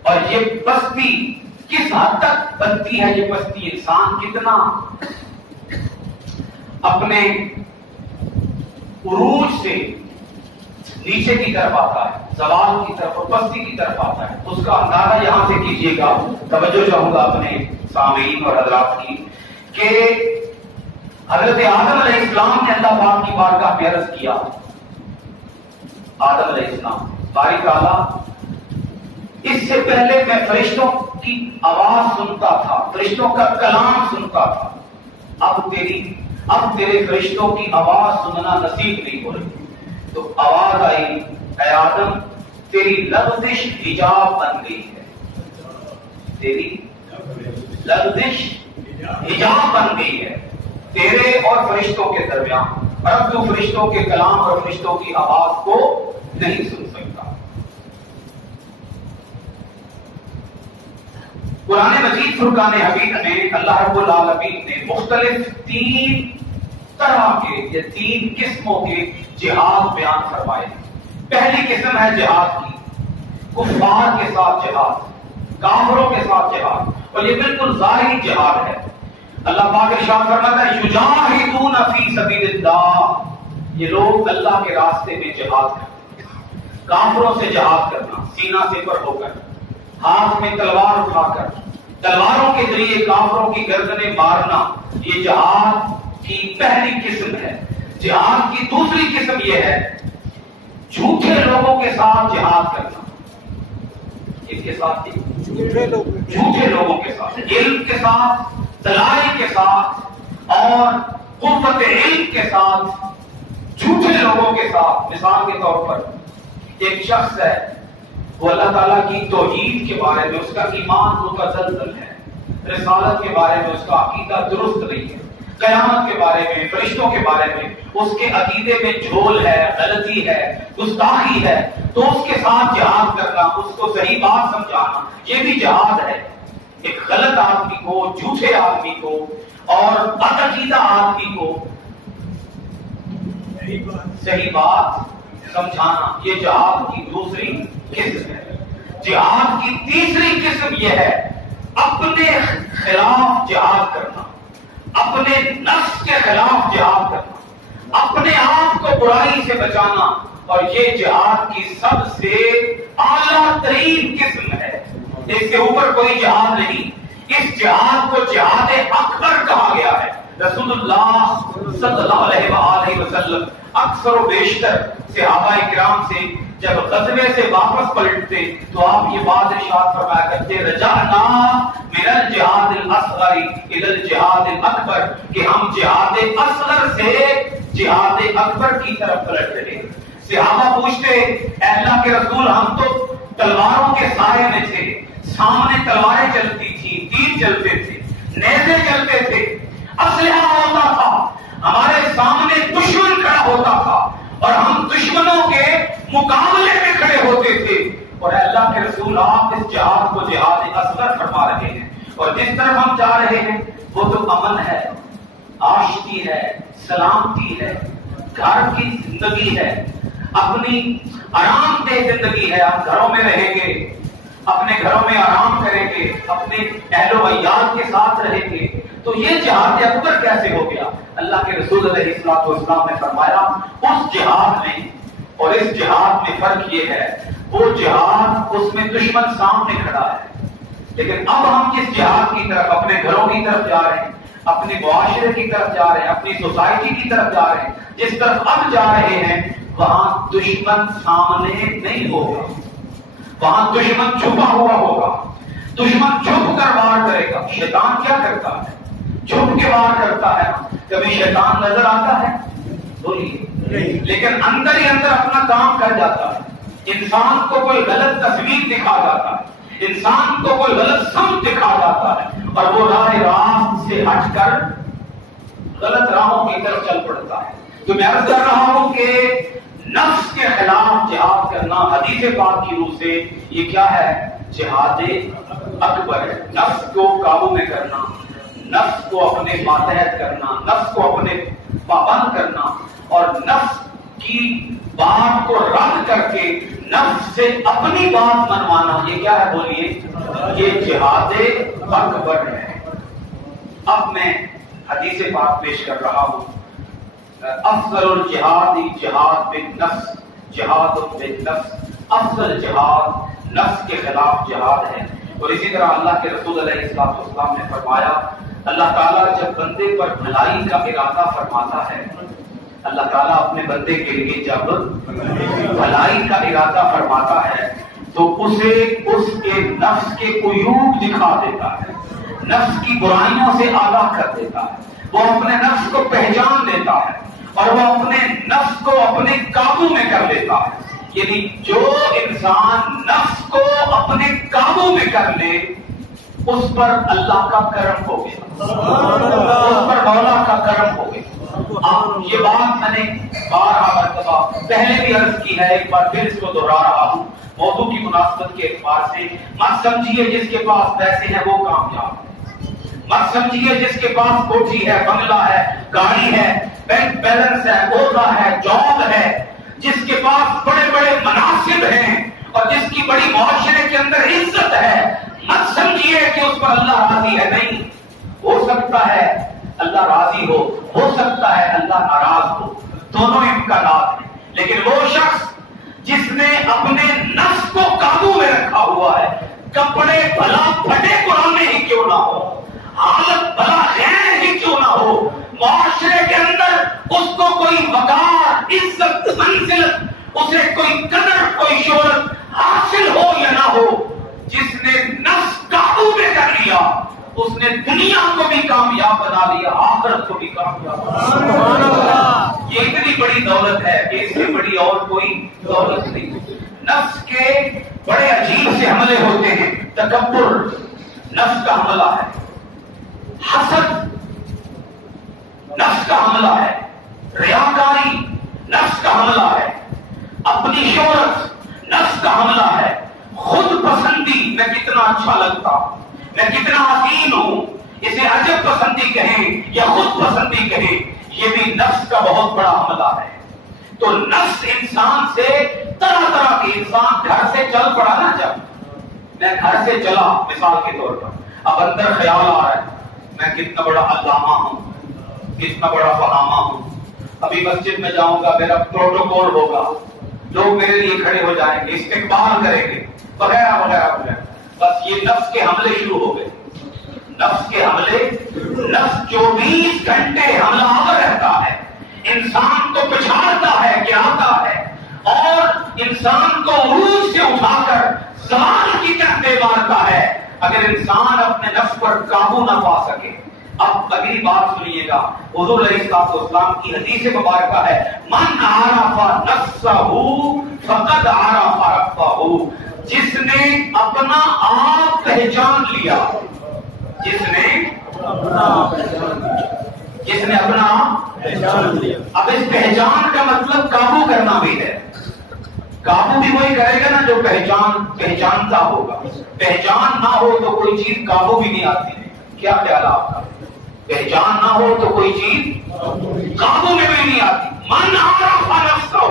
اور یہ پستی کس حد تک بنتی ہے، یہ پستی انسان کتنا اپنے عروج سے نیچے کی طرف آتا ہے، زوال کی طرف اور پستی کی طرف آتا ہے، اس کا اندازہ یہاں سے کیجئے گا۔ توجہ چاہوں گا اپنے سامعین اور حضرات کی کہ حضرت آدم علیہ السلام نے اللہ پاک کی بارگاہ میں عرض کیا، آدم علیہ السلام باری تعالیٰ اس سے پہلے میں فرشتوں کی آواز سنتا تھا، فرشتوں کا کلام سنتا تھا، اب تیرے فرشتوں کی آواز سننا نصیب نہیں ہو رہی، تو آواز آئی اے آدم تیری لغزش حجاب بن گئی ہے، تیری لغزش حجاب بن گئی ہے تیرے اور فرشتوں کے درمیان، اب تو فرشتوں کے کلام اور فرشتوں کی آواز کو نہیں سن سکتا۔ قرآن مجید فرقان حمید میں اللہ رب العالمین نے مختلف 3 طرح کے یا 3 قسموں کے جہاد بیان فرمائے۔ پہلی قسم ہے جہاد کی، کفار کے ساتھ جہاد، کافروں کے ساتھ جہاد، اور یہ بالکل ظاہری جہاد ہے۔ اللہ پاک ارشاد فرماتا ہے یجاہدون فی سبیل اللہ، یہ لوگ اللہ کے راستے میں جہاد کرتے ہیں۔ کافروں سے جہاد کرنا، سینہ سے پر ہو کر، ہاتھ میں تلوار اٹھا کر، تلواروں کے ذریعے کافروں کی گردنیں مارنا، یہ جہاد کی پہلی قسم ہے۔ جہاد کی دوسری قسم یہ ہے جھوٹے لوگوں کے ساتھ جہاد کرنا۔ اس کے ساتھ جھوٹے لوگوں کے ساتھ، علم کے ساتھ، دلائل کے ساتھ اور قوت علم کے ساتھ، جھوٹے لوگوں کے ساتھ۔ مثال کے طور پر ایک شخص ہے، وہ اللہ تعالیٰ کی توحید کے بارے میں اس کا ایمان متزلزل ہے، رسالت کے بارے میں اس کا عقیدہ درست نہیں ہے، قیامت کے بارے میں، فرشتوں کے بارے میں اس کے عقیدے میں جھول ہے، غلطی ہے، گستاخی ہے، تو اس کے ساتھ جہاد کرنا، اس کو صحیح بات سمجھانا، یہ بھی جہاد ہے۔ ایک غلط آدمی کو، جھوٹے آدمی کو اور بدعقیدہ آدمی کو صحیح بات سمجھانا، یہ جہاد کی دوسری قسم ہے۔ جہاد کی تیسری قسم یہ ہے اپنے خلاف جہاد کرنا، اپنے نفس کے خلاف جہاد کرنا، اپنے آپ کو برائی سے بچانا، اور یہ جہاد کی سب سے اعلیٰ ترین قسم ہے۔ اس کے اوپر کوئی جہاد نہیں۔ اس جہاد کو جہاد اکبر کہا گیا ہے۔ رسول اللہ صلی اللہ علیہ وآلہ وسلم اکثر و بیشتر صحابہ کرام سے جب غزوے سے واپس پلٹتے تو آپ یہ بات ارشاد فرمایا کرتے رجعنا من الجہاد الاصغر الی الجہاد الاکبر، کہ ہم جہاد اصغر سے جہاد اکبر کی طرف پلٹ رہے۔ صحابہ پوچھتے اے اللہ کے رسول ہم تو تلواروں کے سائے میں تھے، سامنے تلواریں چلتی تھی، تیر چلتے تھے، نیزے چلتے تھے، اسلحہ ہوتا تھا، ہمارے سامنے دشمن کھڑا ہوتا تھا اور ہم دشمنوں کے مقابلے میں کھڑے ہوتے تھے، اور اللہ کے رسول آپ اس جہاد کو جہاد اصغر فرما رہے ہیں، اور جس طرف ہم جا رہے ہیں وہ تو امن ہے، آشتی ہے، سلامتی ہے، گھر کی زندگی ہے، اپنی آرام دہ زندگی ہے، ہم گھروں میں رہیں گے، اپنے گھروں میں آرام کریں گے، اپنے اہل و عیال کے ساتھ رہیں گے، تو یہ جہاد اکبر کیسے ہو گیا؟ اللہ کے رسول علیہ الصلوۃ والسلام نے فرمایا اس جہاد میں اور اس جہاد میں فرق یہ ہے، وہ جہاد اس میں دشمن سامنے کھڑا ہے، لیکن اب ہم کس جہاد کی طرف؟ اپنے گھروں کی طرف جا رہے ہیں، اپنے معاشرے کی طرف جا رہے ہیں، اپنی سوسائٹی کی طرف جا رہے ہیں. جس طرف اب جا رہے ہیں وہاں دشمن سامنے نہیں ہوگا، وہاں دشمن چھپا ہوا ہوگا. دشمن چھپ کر وار کرے گا. شیطان کیا کرتا ہے؟ چھپ کے وار کرتا ہے. کبھی شیطان نظر آتا ہے؟ بولیے. لیکن اندر ہی اندر اپنا کام کر جاتا ہے. انسان کو کوئی غلط تصویر دکھا جاتا ہے، انسان کو کوئی غلط سمت دکھا جاتا ہے، اور وہ راہ راست سے ہٹ کر غلط راہوں کی طرف چل پڑتا ہے. تو میں عرض کر رہا ہوں کہ نفس کے خلاف جہاد کرنا حدیث پاک کی روح سے یہ کیا ہے؟ جہاد اکبر ہے. نفس کو قابو میں کرنا، نفس کو اپنے ماتحت کرنا، نفس کو اپنے پابند کرنا، اور نفس کی بات کو رد کر کے نفس سے اپنی بات منوانا، یہ کیا ہے؟ بولیے. یہ جہاد اکبر ہے. اب میں حدیث پاک پیش کر رہا ہوں. افضل الجہاد جہاد بالنفس، جہاد بالنفس. افضل جہاد نفس کے خلاف جہاد ہے. اور اسی طرح اللہ کے رسول علیہ السلام نے فرمایا، اللہ تعالیٰ جب بندے پر بھلائی کا ارادہ فرماتا ہے، اللہ تعالیٰ اپنے بندے کے لیے جب بھلائی کا ارادہ فرماتا ہے تو اسے اس کے نفس کے عیوب دکھا دیتا ہے، نفس کی برائیوں سے آگاہ کر دیتا ہے. وہ اپنے نفس کو پہچان لیتا ہے اور وہ اپنے نفس کو اپنے قابو میں کر لیتا ہے. یعنی جو انسان نفس کو اپنے قابو میں کر لے اس پر اللہ کا کرم ہو گیا، اس پر مولا کا کرم ہو گیا. یہ بات میں نے 12 مرتبہ پہلے بھی عرض کی ہے، ایک بار پھر اس کو دوہرا رہا ہوں موضوع کی مناسبت کے اعتبار سے. مت سمجھیے جس کے پاس پیسے ہیں وہ کامیاب ہے، مت سمجھیے جس کے پاس کوٹھی ہے، بنگلہ ہے، گاڑی ہے، بینک بیلنس ہے، عہدہ ہے، جاب ہے، جس کے پاس بڑے بڑے مناصب ہیں اور جس کی بڑی معاشرے کے اندر عزت ہے، مت سمجھیے کہ اس پر اللہ راضی ہے. نہیں، ہو سکتا ہے اللہ راضی ہو سکتا ہے اللہ ناراض ہو، دونوں امکانات ہیں. لیکن وہ شخص جس نے اپنے نفس کو قابو میں رکھا ہوا ہے، کپڑے بھلا پھٹے پرانے ہی کیوں نہ ہو، حالت بھلا غیر ہی کیوں نہ ہو، معاشرے کے اندر اس کو کوئی وقار، عزت، منزلت، اسے کوئی قدر، کوئی شہرت حاصل ہو یا نہ ہو، جس نے نفس قابو میں کر لیا اس نے دنیا کو بھی کامیاب بنا لیا، آخرت کو بھی کامیاب بنا لیا. یہ اتنی بڑی دولت ہے کہ اس سے بڑی اور کوئی دولت نہیں. نفس کے بڑے عجیب سے حملے ہوتے ہیں. تکبر نفس کا حملہ ہے، حسد نفس کا حملہ ہے، ریاکاری نفس کا حملہ ہے، اپنی شہرت نفس کا حملہ ہے، خود پسندی میں کتنا اچھا لگتا ہوں، میں کتنا حسین ہوں، اسے عجب پسندی کہیں یا خود پسندی کہیں، یہ بھی نفس کا بہت بڑا حملہ ہے. تو نفس انسان سے طرح طرح کے، انسان گھر سے چل پڑا نا، جب میں گھر سے چلا مثال کے طور پر، اب اندر خیال آ رہا ہے میں کتنا بڑا علامہ ہوں، کتنا بڑا فہامہ ہوں، ابھی مسجد میں جاؤں گا میرا پروٹوکول ہوگا، لوگ میرے لیے کھڑے ہو جائیں گے، استقبال کریں گے، وغیرہ وغیرہ وغیرہ. بس یہ نفس کے حملے شروع ہو گئے. نفس کے حملے، نفس 24 گھنٹے حملہ آور رہتا ہے، انسان کو پچھاڑتا ہے، گراتا ہے، اور انسان کو عروج سے اٹھا کر زوال کی طرف لے مارتا ہے اگر انسان اپنے نفس پر قابو نہ پا سکے. اب اگلی بات سنیے گا، حضور علیہ السلام کی حدیث مبارکہ ہے، من عرف نفسہ فقد عرف ربہ. جس نے اپنا آپ پہچان لیا، جس نے اپنا پہچان لیا. اب اس پہچان کا مطلب قابو کرنا بھی ہے. قابو بھی وہی کرے گا نا جو پہچانتا ہوگا. پہچان نہ ہو تو کوئی چیز قابو بھی نہیں آتی. کیا خیال آپ کا؟ پہچان نہ ہو تو کوئی چیز قابو میں بھی نہیں آتی. من عرف نفسہ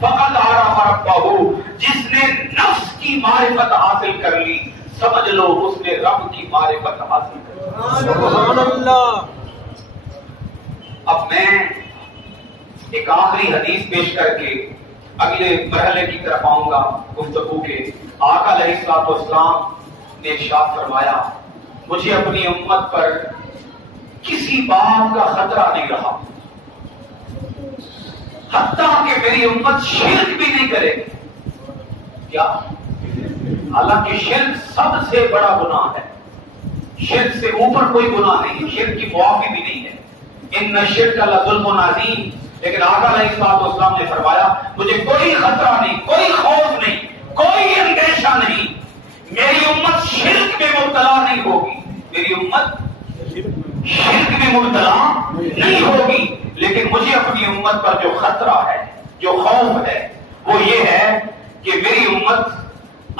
فقد عرف ربہ. جس نے نفس کی معرفت حاصل کر لی، سمجھ لو اس نے رب کی معرفت حاصل کر لی. سبحان اللہ. اب میں ایک آخری حدیث پیش کر کے اگلے مرحلے کی طرف آؤں گا گفتگو کے. آقا علیہ السلام نے ارشاد فرمایا مجھے اپنی امت پر کسی بات کا خطرہ نہیں رہا، حتیٰ کہ میری امت شرک بھی نہیں کرے گی۔ کیا؟ حالانکہ شرک سب سے بڑا گناہ ہے، شرک سے اوپر کوئی گناہ نہیں، شرک کی معافی بھی نہیں ہے۔ ان الشرک لظلم عظیم، لیکن آقا علیہ الصلوۃ والسلام نے فرمایا مجھے کوئی خطرہ نہیں، کوئی خوف نہیں، کوئی اندیشہ نہیں، میری امت شرک میں مبتلا نہیں ہوگی، میری امت شرک میں مبتلا نہیں ہوگی، لیکن مجھے اپنی امت پر جو خطرہ ہے، جو خوف ہے، وہ یہ ہے کہ میری امت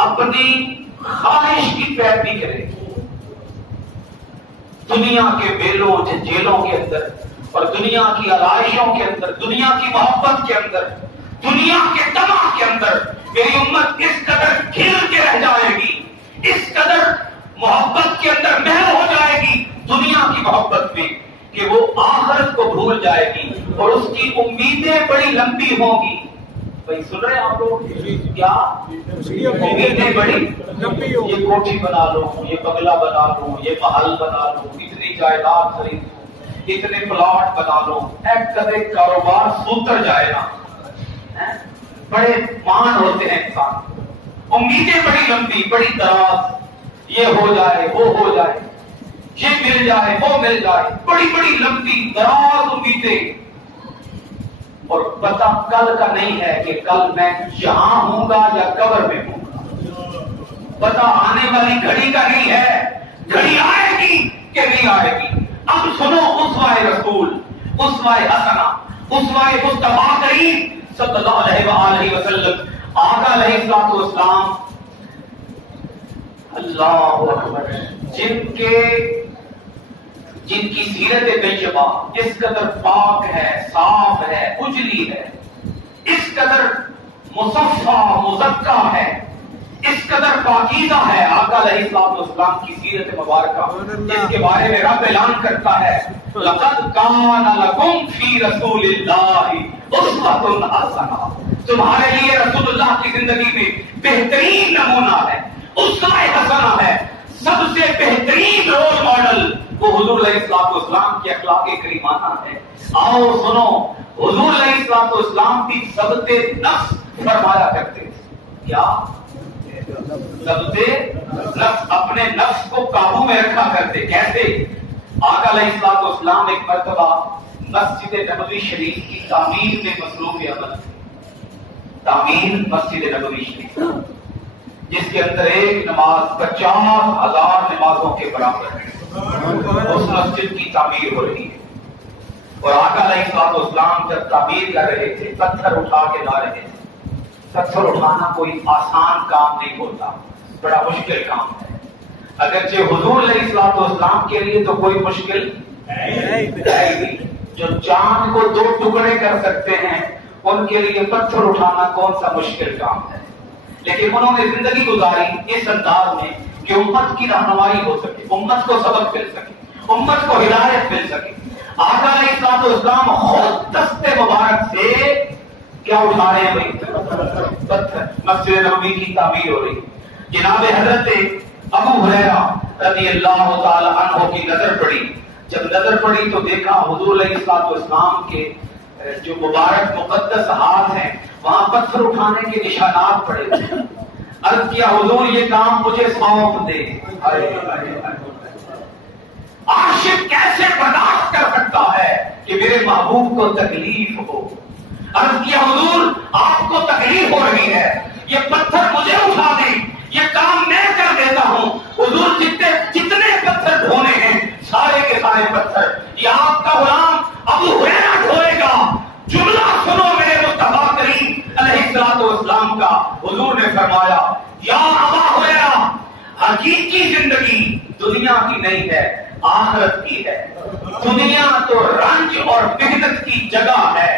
اپنی خواہش کی پیروی کرے، دنیا کے میلوں جھنجھیلوں کے اندر اور دنیا کی آلائشوں کے اندر، دنیا کی محبت کے اندر، دنیا کے طمع کے اندر میری امت اس قدر کھل کے رہ جائے گی، اس قدر محبت کے اندر محو ہو جائے گی دنیا کی محبت میں کہ وہ آخرت کو بھول جائے گی اور اس کی امیدیں بڑی لمبی ہوں گی۔ بھائی سن رہے ہیں آپ لوگ؟ کیا امیدیں بڑی لمبی ہوں، یہ کوٹھی بنا لوں، یہ بنگلہ بنا لوں، یہ محل بنا لوں، اتنی جائیداد خرید لوں، اتنے پلاٹ بنا لوں، ایک کدے کاروبار سوتر جائے نا، بڑے مان ہوتے ہیں انسان، امیدیں بڑی لمبی بڑی دراز، یہ ہو جائے وہ ہو جائے، یہ مل جائے وہ مل جائے، بڑی بڑی لمبی دراز امیدیں، اور پتہ کل کا نہیں ہے کہ کل میں یہاں ہوں گا یا قبر میں ہوں گا، پتہ آنے والی گھڑی کا نہیں ہے، گھڑی آئے گی کہ نہیں آئے گی۔ اب سنو اسوہ رسول، اسوہ حسنہ، اسوہ مصطفیٰ کریم صلی اللہ علیہ وآلہ وسلم، آقا علیہ الصلوۃ والسلام، اللہ اکبر، جن کی سیرت طیبہ اس قدر پاک ہے، صاف ہے، اجلی ہے، اس قدر مصفہ مزکہ ہے، اس قدر پاکیزہ ہے آقا علیہ الصلوۃ والسلام کی سیرت مبارکہ، جس کے بارے میں رب اعلان کرتا ہے لقد کان لکم فی رسول اللہ اسوۃ حسنہ، تمہارے لیے رسول اللہ کی زندگی میں بہترین نمونہ ہے، اسوہ حسنہ ہے، سب سے بہترین رول ماڈل وہ حضور علیہ الصلوۃ والسلام کی اخلاق کریمانہ ہے۔ آؤ سنو، حضور علیہ الصلوۃ والسلام بھی ضبط نفس فرمایا کرتے تھے۔ کیا؟ ضبط نفس، اپنے نفس کو قابو میں رکھا کرتے۔ کیسے؟ آقا علیہ الصلوۃ والسلام ایک مرتبہ مسجد نبوی شریف کی تعمیر میں مصروف عمل تھے، تعمیر مسجد نبوی شریف جس کے اندر ایک نماز 50,000 نمازوں کے برابر ہے، اس مسجد کی تعمیر ہو رہی ہے، اور آقا علیہ الصلوۃ والسلام جب تعمیر کر رہے تھے پتھر اٹھا کے لا رہے تھے۔ پتھر اٹھانا کوئی آسان کام نہیں ہوتا، بڑا مشکل کام ہے، اگرچہ حضور علیہ الصلوۃ والسلام کے لیے تو کوئی مشکل نہیں، جو چاند کو 2 ٹکڑے کر سکتے ہیں ان کے لیے پتھر اٹھانا کون سا مشکل کام ہے، لیکن انہوں نے زندگی گزاری اس انداز میں کہ امت کی رہنمائی ہو سکے، امت کو سبق مل سکے، امت کو ہدایت مل سکے۔ آقا علیہ الصلوۃ والسلام خود دست مبارک سے کیا اٹھا رہے ہیں بھائی؟ پتھر۔ مسجد نبوی کی تعمیر ہو رہی، جناب حضرت ابو ہریرہ رضی اللہ تعالی عنہ کی نظر پڑی، جب نظر پڑی تو دیکھا حضور علیہ الصلوۃ والسلام کے جو مبارک مقدس ہاتھ ہیں وہاں پتھر اٹھانے کے نشانات پڑے تھے۔ عرض کیا حضور یہ کام مجھے سونپ دے۔ عاشق کیسے برداشت کر سکتا ہے کہ میرے محبوب کو تکلیف ہو؟ عرض کیا حضور آپ کو تکلیف ہو رہی ہے، یہ پتھر مجھے اٹھا دیں، یہ کام میں کر دیتا ہوں۔ حضور جتنے پتھر ڈھونے ہیں سارے کے سارے پتھر یہ آپ کا غلام ابو ہریرہ ڈھوئے گا۔ جملہ سنو میرے مصطفیٰ کریم علیہ الصلوۃ والسلام کا، حضور نے فرمایا یا ابا ہریرہ، حقیقی زندگی دنیا کی نہیں ہے، آخرت کی ہے۔ دنیا تو رنج اور محنت کی جگہ ہے،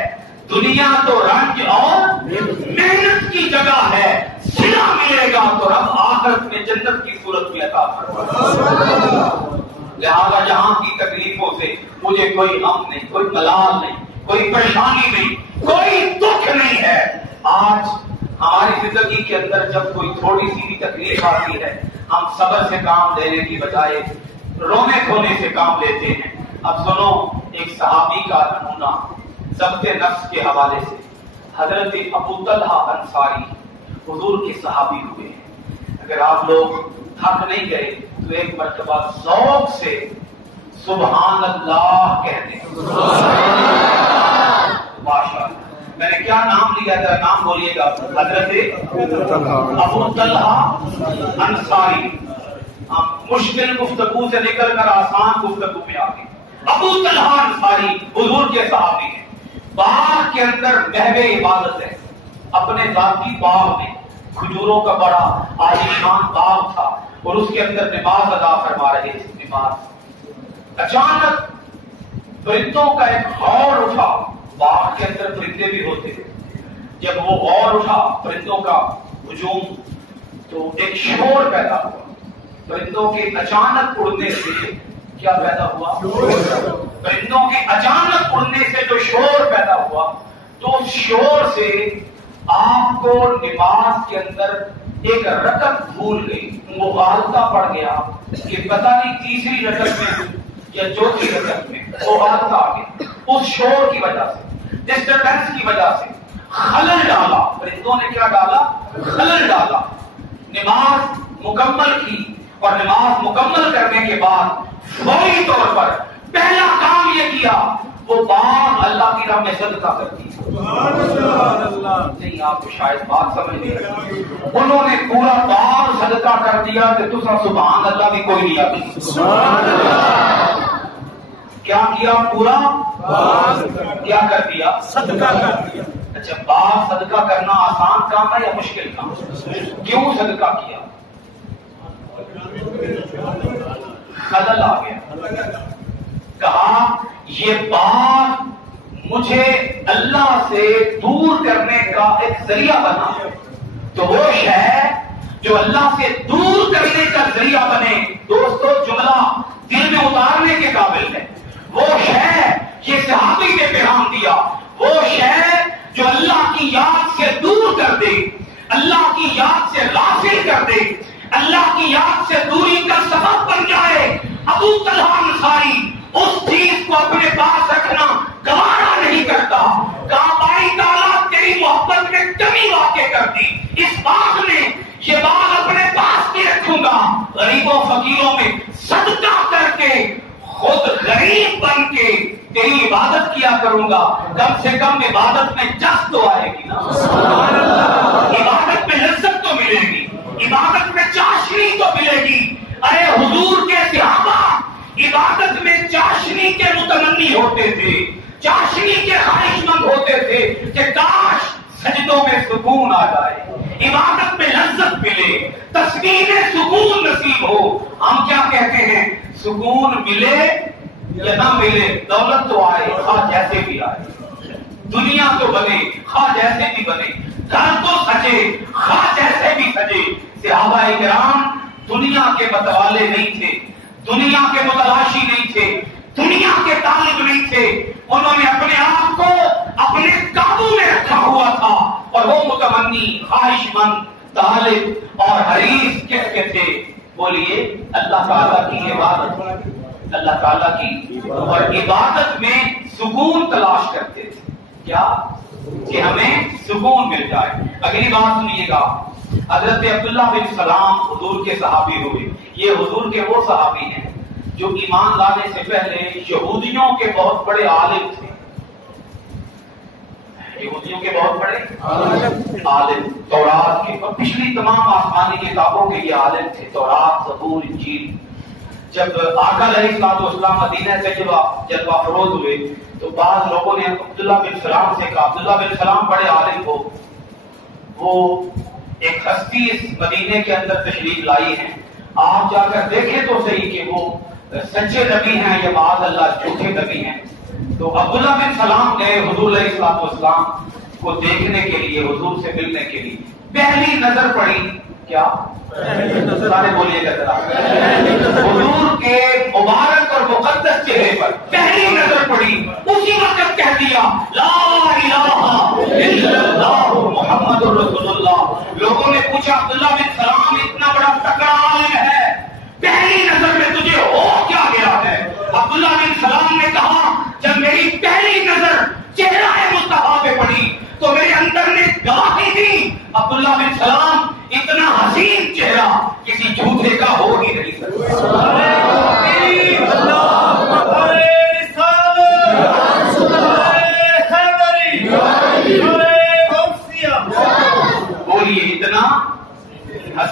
دنیا تو رنج اور محنت کی جگہ ہے، صلہ ملے گا تو رب آخرت میں جنت کی صورت میں عطا فرمائے۔ لہذا یہاں کی تکلیفوں سے مجھے کوئی غم نہیں، کوئی ملال نہیں، کوئی پریشانی نہیں، کوئی دکھ نہیں ہے۔ آج ہماری زندگی کے اندر جب کوئی تھوڑی سی بھی تکلیف آتی ہے ہم صبر سے کام لینے کی بجائے رونے دھونے سے کام لیتے ہیں۔ اب سنو ایک صحابی کا نمونہ ضبط نفس کے حوالے سے۔ حضرت ابو طلحہ انصاری حضور کے صحابی ہوئے ہیں۔ اگر آپ لوگ تھک نہیں گئے تو ایک مرتبہ ذوق سے سبحان اللہ کہتے ہیں۔ ماشاء اللہ۔ میں نے کیا نام لیا تھا؟ نام بولیے گا۔ حضرت ابو طلحہ انصاری۔ مشکل گفتگو سے نکل کر آسان گفتگو میں آ گئے۔ ابو طلحہ انصاری حضور کے صحابی ہیں۔ باغ کے اندر محو عبادت ہے۔ اپنے ذاتی باغ میں کھجوروں کا بڑا عالیشان باغ تھا اور اس کے اندر نماز ادا فرما رہے تھے۔ نماز اچانک پرندوں کا ایک غور اٹھا۔ باغ کے اندر پرندے بھی ہوتے ہیں۔ جب وہ غور اٹھا پرندوں کا ہجوم تو ایک شور پیدا ہوا۔ پرندوں کے اچانک اڑنے سے کیا پیدا ہوا؟ پرندوں کے اچانک اڑنے سے جو شور پیدا ہوا تو اس شور سے آپ کو نماز کے اندر ایک رکعت بھول گئی، مغالطہ پڑ گیا کہ پتہ نہیں تیسری رکعت میں یا چوتھی رکعت میں مغالطہ آ گیا۔ اس شور کی وجہ سے، ڈسٹربنس کی وجہ سے خلل ڈالا۔ پرندوں نے کیا ڈالا؟ خلل ڈالا۔ نماز مکمل کی اور نماز مکمل کرنے کے بعد فوری طور پر پہلا کام یہ کیا وہ باغ اللہ کی راہ میں صدقہ کرتی ہے۔ نہیں آپ کو شاید بات سمجھ نہیں رہی۔ انہوں نے پورا باغ صدقہ کر دیا کہ دوسرا سبحان اللہ بھی کوئی نہیں آتی۔ کیا کیا؟ پورا کیا کر دیا؟ صدقہ کر دیا۔ اچھا باغ صدقہ کرنا آسان کام ہے یا مشکل کام؟ کیوں صدقہ کیا؟ خلل آ گیا۔ کہا یہ بات مجھے اللہ سے دور کرنے کا ایک ذریعہ بنا۔ تو وہ شے جو اللہ سے دور کرنے کا ذریعہ بنے، دوستو جملہ دل میں اتارنے کے قابل ہے۔ وہ شے یہ صحابی نے پیغام دیا، وہ شے جو اللہ کی یاد سے دور کر دے، اللہ کی یاد سے غافل کر دے، اللہ کی یاد سے دوری کا سبب بن جائے۔ ابو طلحہ انصاری اس چیز کو اپنے پاس رکھنا گوارا نہیں کرتا۔ کہا باری تعالیٰ تیری محبت میں کمی واقع کر دی، اس باغ میں یہ باغ اپنے پاس کی رکھوں گا، غریبوں فقیروں میں صدقہ کر کے خود غریب بن کے تیری عبادت کیا کروں گا۔ کم سے کم عبادت میں جذب تو آئے گی نا، عبادت میں لذت تو ملے گی، عبادت میں چاشنی تو ملے گی۔ ارے حضور کے صحابہ عبادت میں چاشنی کے متمنی ہوتے تھے، چاشنی کے خواہش مند ہوتے تھے کہ کاش سجدوں میں سکون آ جائے، عبادت میں لذت ملے، تسبیح میں سکون نصیب ہو۔ ہم کیا کہتے ہیں؟ سکون ملے یا نہ ملے، دولت تو آئے خواہ جیسے بھی آئے، دنیا تو بنے خواہ جیسے بھی بنے، گھر تو سجے خواہ جیسے بھی سجے۔ صحابہ کرام دنیا کے متوالے نہیں تھے، دنیا کے متلاشی نہیں تھے، دنیا کے طالب نہیں تھے۔ انہوں نے اپنے آپ کو اپنے قابو میں رکھا ہوا تھا اور وہ متمنی، خواہش مند، طالب اور حریص کس کے تھے؟ بولیے اللہ تعالیٰ کی عبادت، اللہ تعالیٰ کی، اور عبادت میں سکون تلاش کرتے تھے۔ کیا؟ کہ ہمیں سکون مل جائے۔ اگلی بات سنیے گا، حضرت عبداللہ بن سلام حضور کے صحابی ہوئے۔ یہ حضور کے وہ صحابی ہیں جو ایمان لانے سے پہلے یہودیوں کے بہت بڑے عالم تھے، یہودیوں کے بہت بڑے عالم، تورات کے اور پچھلی تمام آسمانی کتابوں کے یہ عالم تھے، تورات، زبور، انجیل۔ جب آقا علیہ الصلوۃ والسلام مدینہ سے جلوہ فروز ہوئے تو بعض لوگوں نے عبداللہ بن سلام سے کہا، عبداللہ بن سلام بڑے عالم ہو، وہ ایک ہستی اس مدینے کے اندر تشریف لائی ہیں، آپ جا کر دیکھیں تو صحیح کہ وہ سچے نبی ہیں یا معاذ اللہ جھوٹے نبی ہیں۔ تو عبداللہ بن سلام گئے حضور علیہ الصلوۃ والسلام کو دیکھنے کے لیے، حضور سے ملنے کے لیے۔ پہلی نظر پڑی، کیا؟ سارے بولیے گا ذرا، حضور کے مبارک اور مقدس چہرے پر پہلی نظر پڑی، اسی وقت کہہ دیا لا الہ الا اللہ محمد رسول اللہ۔ لوگوں نے پوچھا عبداللہ بن سلام اتنا بڑا تکڑا عالم ہے،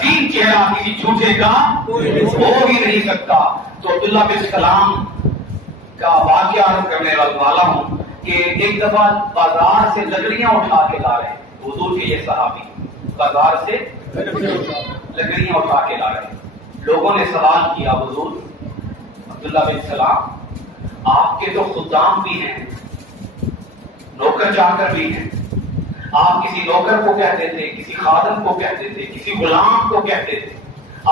یقین چہرہ کسی جھوٹے کا ہو ہی نہیں سکتا. تو عبداللہ بن سلام کا واقعہ عرض کرنے والا ہوں کہ ایک دفعہ بازار سے لکڑیاں اٹھا کے لا رہے حضور کے یہ صحابی بازار سے لکڑیاں اٹھا کے لا رہے. لوگوں نے سوال کیا حضور عبداللہ بن سلام آپ کے تو خدام بھی ہیں نوکر چاکر بھی ہیں, آپ کسی نوکر کو کہتے تھے, کسی خادم کو کہتے تھے, کسی غلام کو کہتے تھے,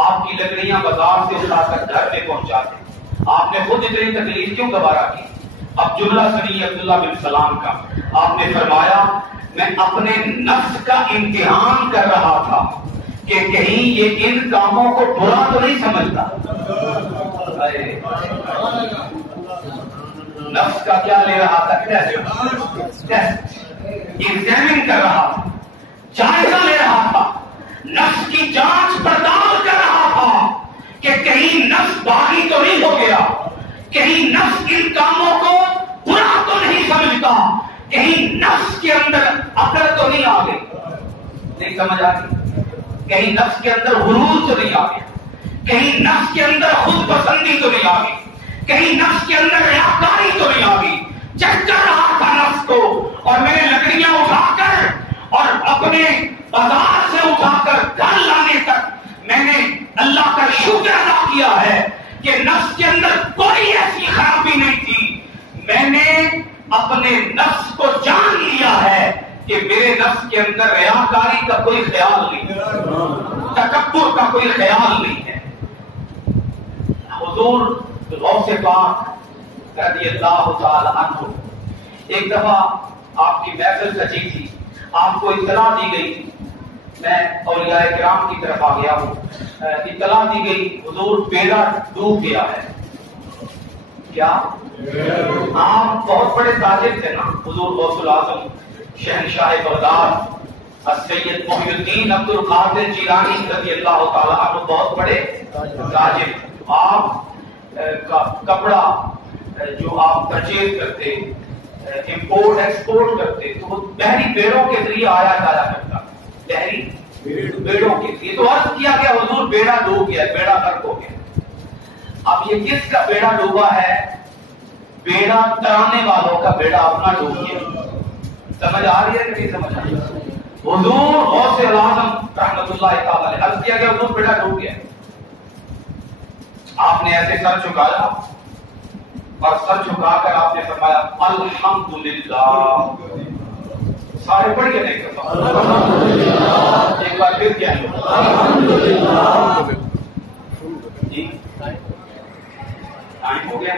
آپ کی لکڑیاں بازار سے اٹھا کر گھر پہ پہنچاتے, آپ نے خود اتنی تکلیف کیوں گوارا کی؟ اب جملہ سنیے عبداللہ بن سلام کا. آپ نے فرمایا میں اپنے نفس کا امتحان کر رہا تھا کہ کہیں یہ ان کاموں کو برا تو نہیں سمجھتا. نفس کا کیا لے رہا تھا؟ ٹیسٹ, ایگزامن کر رہا تھا, جائزہ لے رہا تھا, نفس کی جانچ پڑتال کر رہا تھا کہ کہیں نفس باغی تو نہیں ہو گیا, کہیں نفس ان کاموں کو برا تو نہیں سمجھتا, کہیں نفس کے اندر عقل تو نہیں آ گئی, نہیں سمجھ آ گئی, کہیں نفس کے اندر غرور تو نہیں آ گیا, کہیں نفس کے اندر خود پسندی تو نہیں آ گئی, کہیں نفس کے اندر ریاکاری تو نہیں آ گئی. چیک کر رہا تھا نفس کو, اور میں نے لکڑیاں اٹھا کر اور اپنے بازار سے اٹھا کر گھر لانے تک میں نے اللہ کا شکر ادا کیا ہے کہ نفس کے اندر کوئی ایسی خرابی نہیں تھی. میں نے اپنے نفس کو جان لیا ہے کہ میرے نفس کے اندر ریاکاری کا کوئی خیال نہیں, تکبر کا کوئی خیال نہیں ہے. حضور غوث پاک رضی اللہ تعالی عنہ ایک دفعہ آپ کی محفل سجی تھی, آپ کو اطلاع دی گئی, میں اولیاء کرام کی طرف آ گیا ہوں, اطلاع دی گئی حضور بیڑا ڈوب گیا ہے. کیا آپ بہت بڑے تاجر تھے نا, حضور غوث الاعظم شہنشاہ بغداد السید محی الدین عبد القادر جیلانی رضی اللہ تعالی عنہ بہت بڑے تاجر. آپ کا کپڑا جو آپ پرچیز کرتے, امپورٹ ایکسپورٹ کرتے, تو وہ بحری بیڑوں کے ذریعے آیا جایا کرتا, بحری بیڑوں کے ذریعے. تو عرض کیا گیا حضور بیڑا ڈوب گیا, بیڑا غرق ہو گیا. اب یہ کس کا بیڑا ڈوبا ہے؟ بیڑا ترانے والوں کا بیڑا اپنا ڈوب گیا. سمجھ آ رہی ہے کہ نہیں سمجھ آ رہی ہے؟ حضور غوث الاعظم رحمۃ اللہ تعالی علیہ عرض کیا گیا حضور بیڑا ڈوب گیا. آپ نے ایسے سر جھکایا اور سر جھکا کر آپ نے فرمایا الحمدللہ. سارے پڑھ کے دیکھ سکتا ہوں, ایک بار پھر کیا ہے الحمدللہ. جی ٹائم ہو گیا,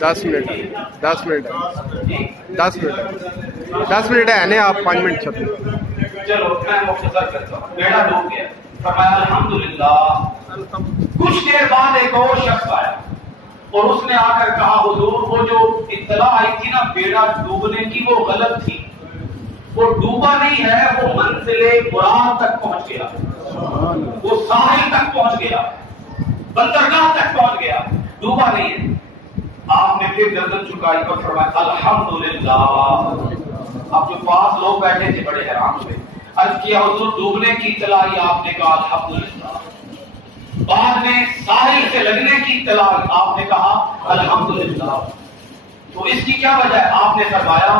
10 منٹ ہے نہیں, آپ 5 منٹ چلتے. چلو میں مختصر کرتا ہوں. بیڑا ڈوب گیا, فرمایا الحمدللہ. کچھ دیر بعد ایک اور شخص آیا اور اس نے آ کر کہا حضور وہ جو اطلاع آئی تھی نا بیڑا ڈوبنے کی وہ غلط تھی, وہ ڈوبا نہیں ہے, وہ منزل مراد تک پہنچ گیا, وہ ساحل تک پہنچ گیا, بندرگاہ تک پہنچ گیا, ڈوبا نہیں ہے. آپ نے پھر گردن چکائی اور فرمایا الحمدللہ. اب جو پاس لوگ بیٹھے تھے بڑے حیران ہوئے, عرض کیا حضور ڈوبنے کی اطلاع آئی, آپ نے کہا الحمدللہ. بعد میں ساحل سے لگنے کی اطلاع آپ نے کہا الحمدللہ. تو اس کی کیا وجہ ہے؟ آپ نے فرمایا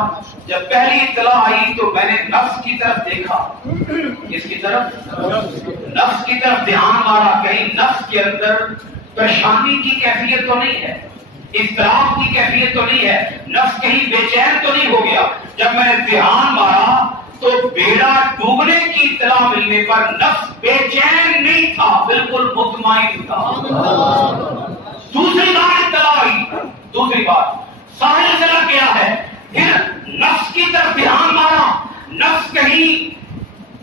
جب پہلی اطلاع آئی تو میں نے نفس کی طرف دیکھا. اس کی طرف نفس کی طرف دھیان مارا, کہیں نفس کے اندر پریشانی کی کیفیت تو نہیں ہے, اضطراب کی کیفیت تو نہیں ہے, نفس کہیں بے چین تو نہیں ہو گیا. جب میں نے دھیان مارا تو بیڑا ڈوبنے کی اطلاع ملنے پر نفس بے چین نہیں تھا, بالکل مطمئن تھا. دوسری بار اطلاع آئی, دوسری بار ساحل سے لگ گیا ہے, پھر نفس کی طرف دھیان مارا, نفس کہیں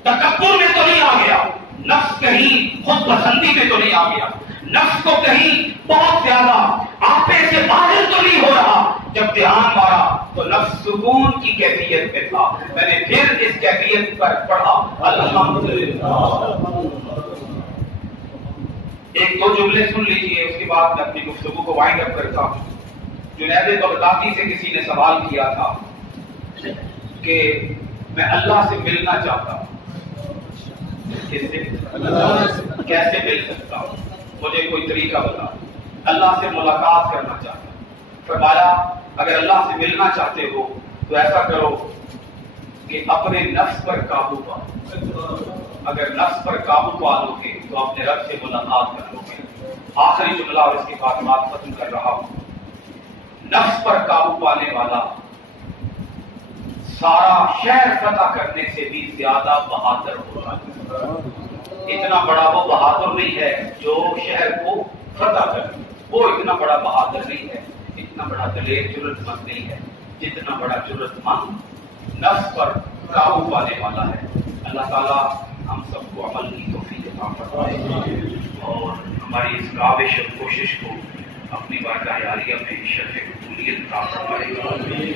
تکبر میں تو نہیں آ گیا, نفس کہیں خود پسندی میں تو نہیں آ گیا, نفس کو کہیں بہت زیادہ آپے سے باہر تو نہیں ہو رہا. جب دھیان مارا تو نفس سکون کی کیفیت میں تھا. میں نے پھر اس کیفیت پر پڑھا الحمدللہ. ایک دو جملے سن لیجئے, اس کے بعد میں اپنی گفتگو کو وائنڈ اپ کرتا ہوں. جنید بغدادی سے کسی نے سوال کیا تھا کہ میں اللہ سے ملنا چاہتا ہوں. کس سے؟ کیسے مل سکتا ہوں؟ مجھے کوئی طریقہ بتا. اللہ سے ملاقات کرنا چاہتا ہوں. فرمایا اگر اللہ سے ملنا چاہتے ہو تو ایسا کرو کہ اپنے نفس پر قابو پاؤ. اگر نفس پر قابو پا لو گے تو اپنے رب سے ملاقات کر لو گے. آخری جملہ اور اس کے بعد بات ختم کر رہا ہوں. نفس پر قابو پانے والا سارا شہر فتح کرنے سے بھی زیادہ بہادر ہوتا ہے. اتنا بڑا وہ بہادر نہیں ہے جو شہر کو فتح کرے. وہ اتنا بڑا بہادر نہیں ہے, اتنا بڑا دلیر جرت مند نہیں ہے جتنا بڑا جرت مند نفس پر قابو پانے والا ہے. اللہ تعالیٰ ہم سب کو عمل کی توفیق عطا فرمائے اور ہماری اس کاوش اور کوشش کو اپنی بارگاہ عالیہ میں شرف قبولیت عطا فرمائے.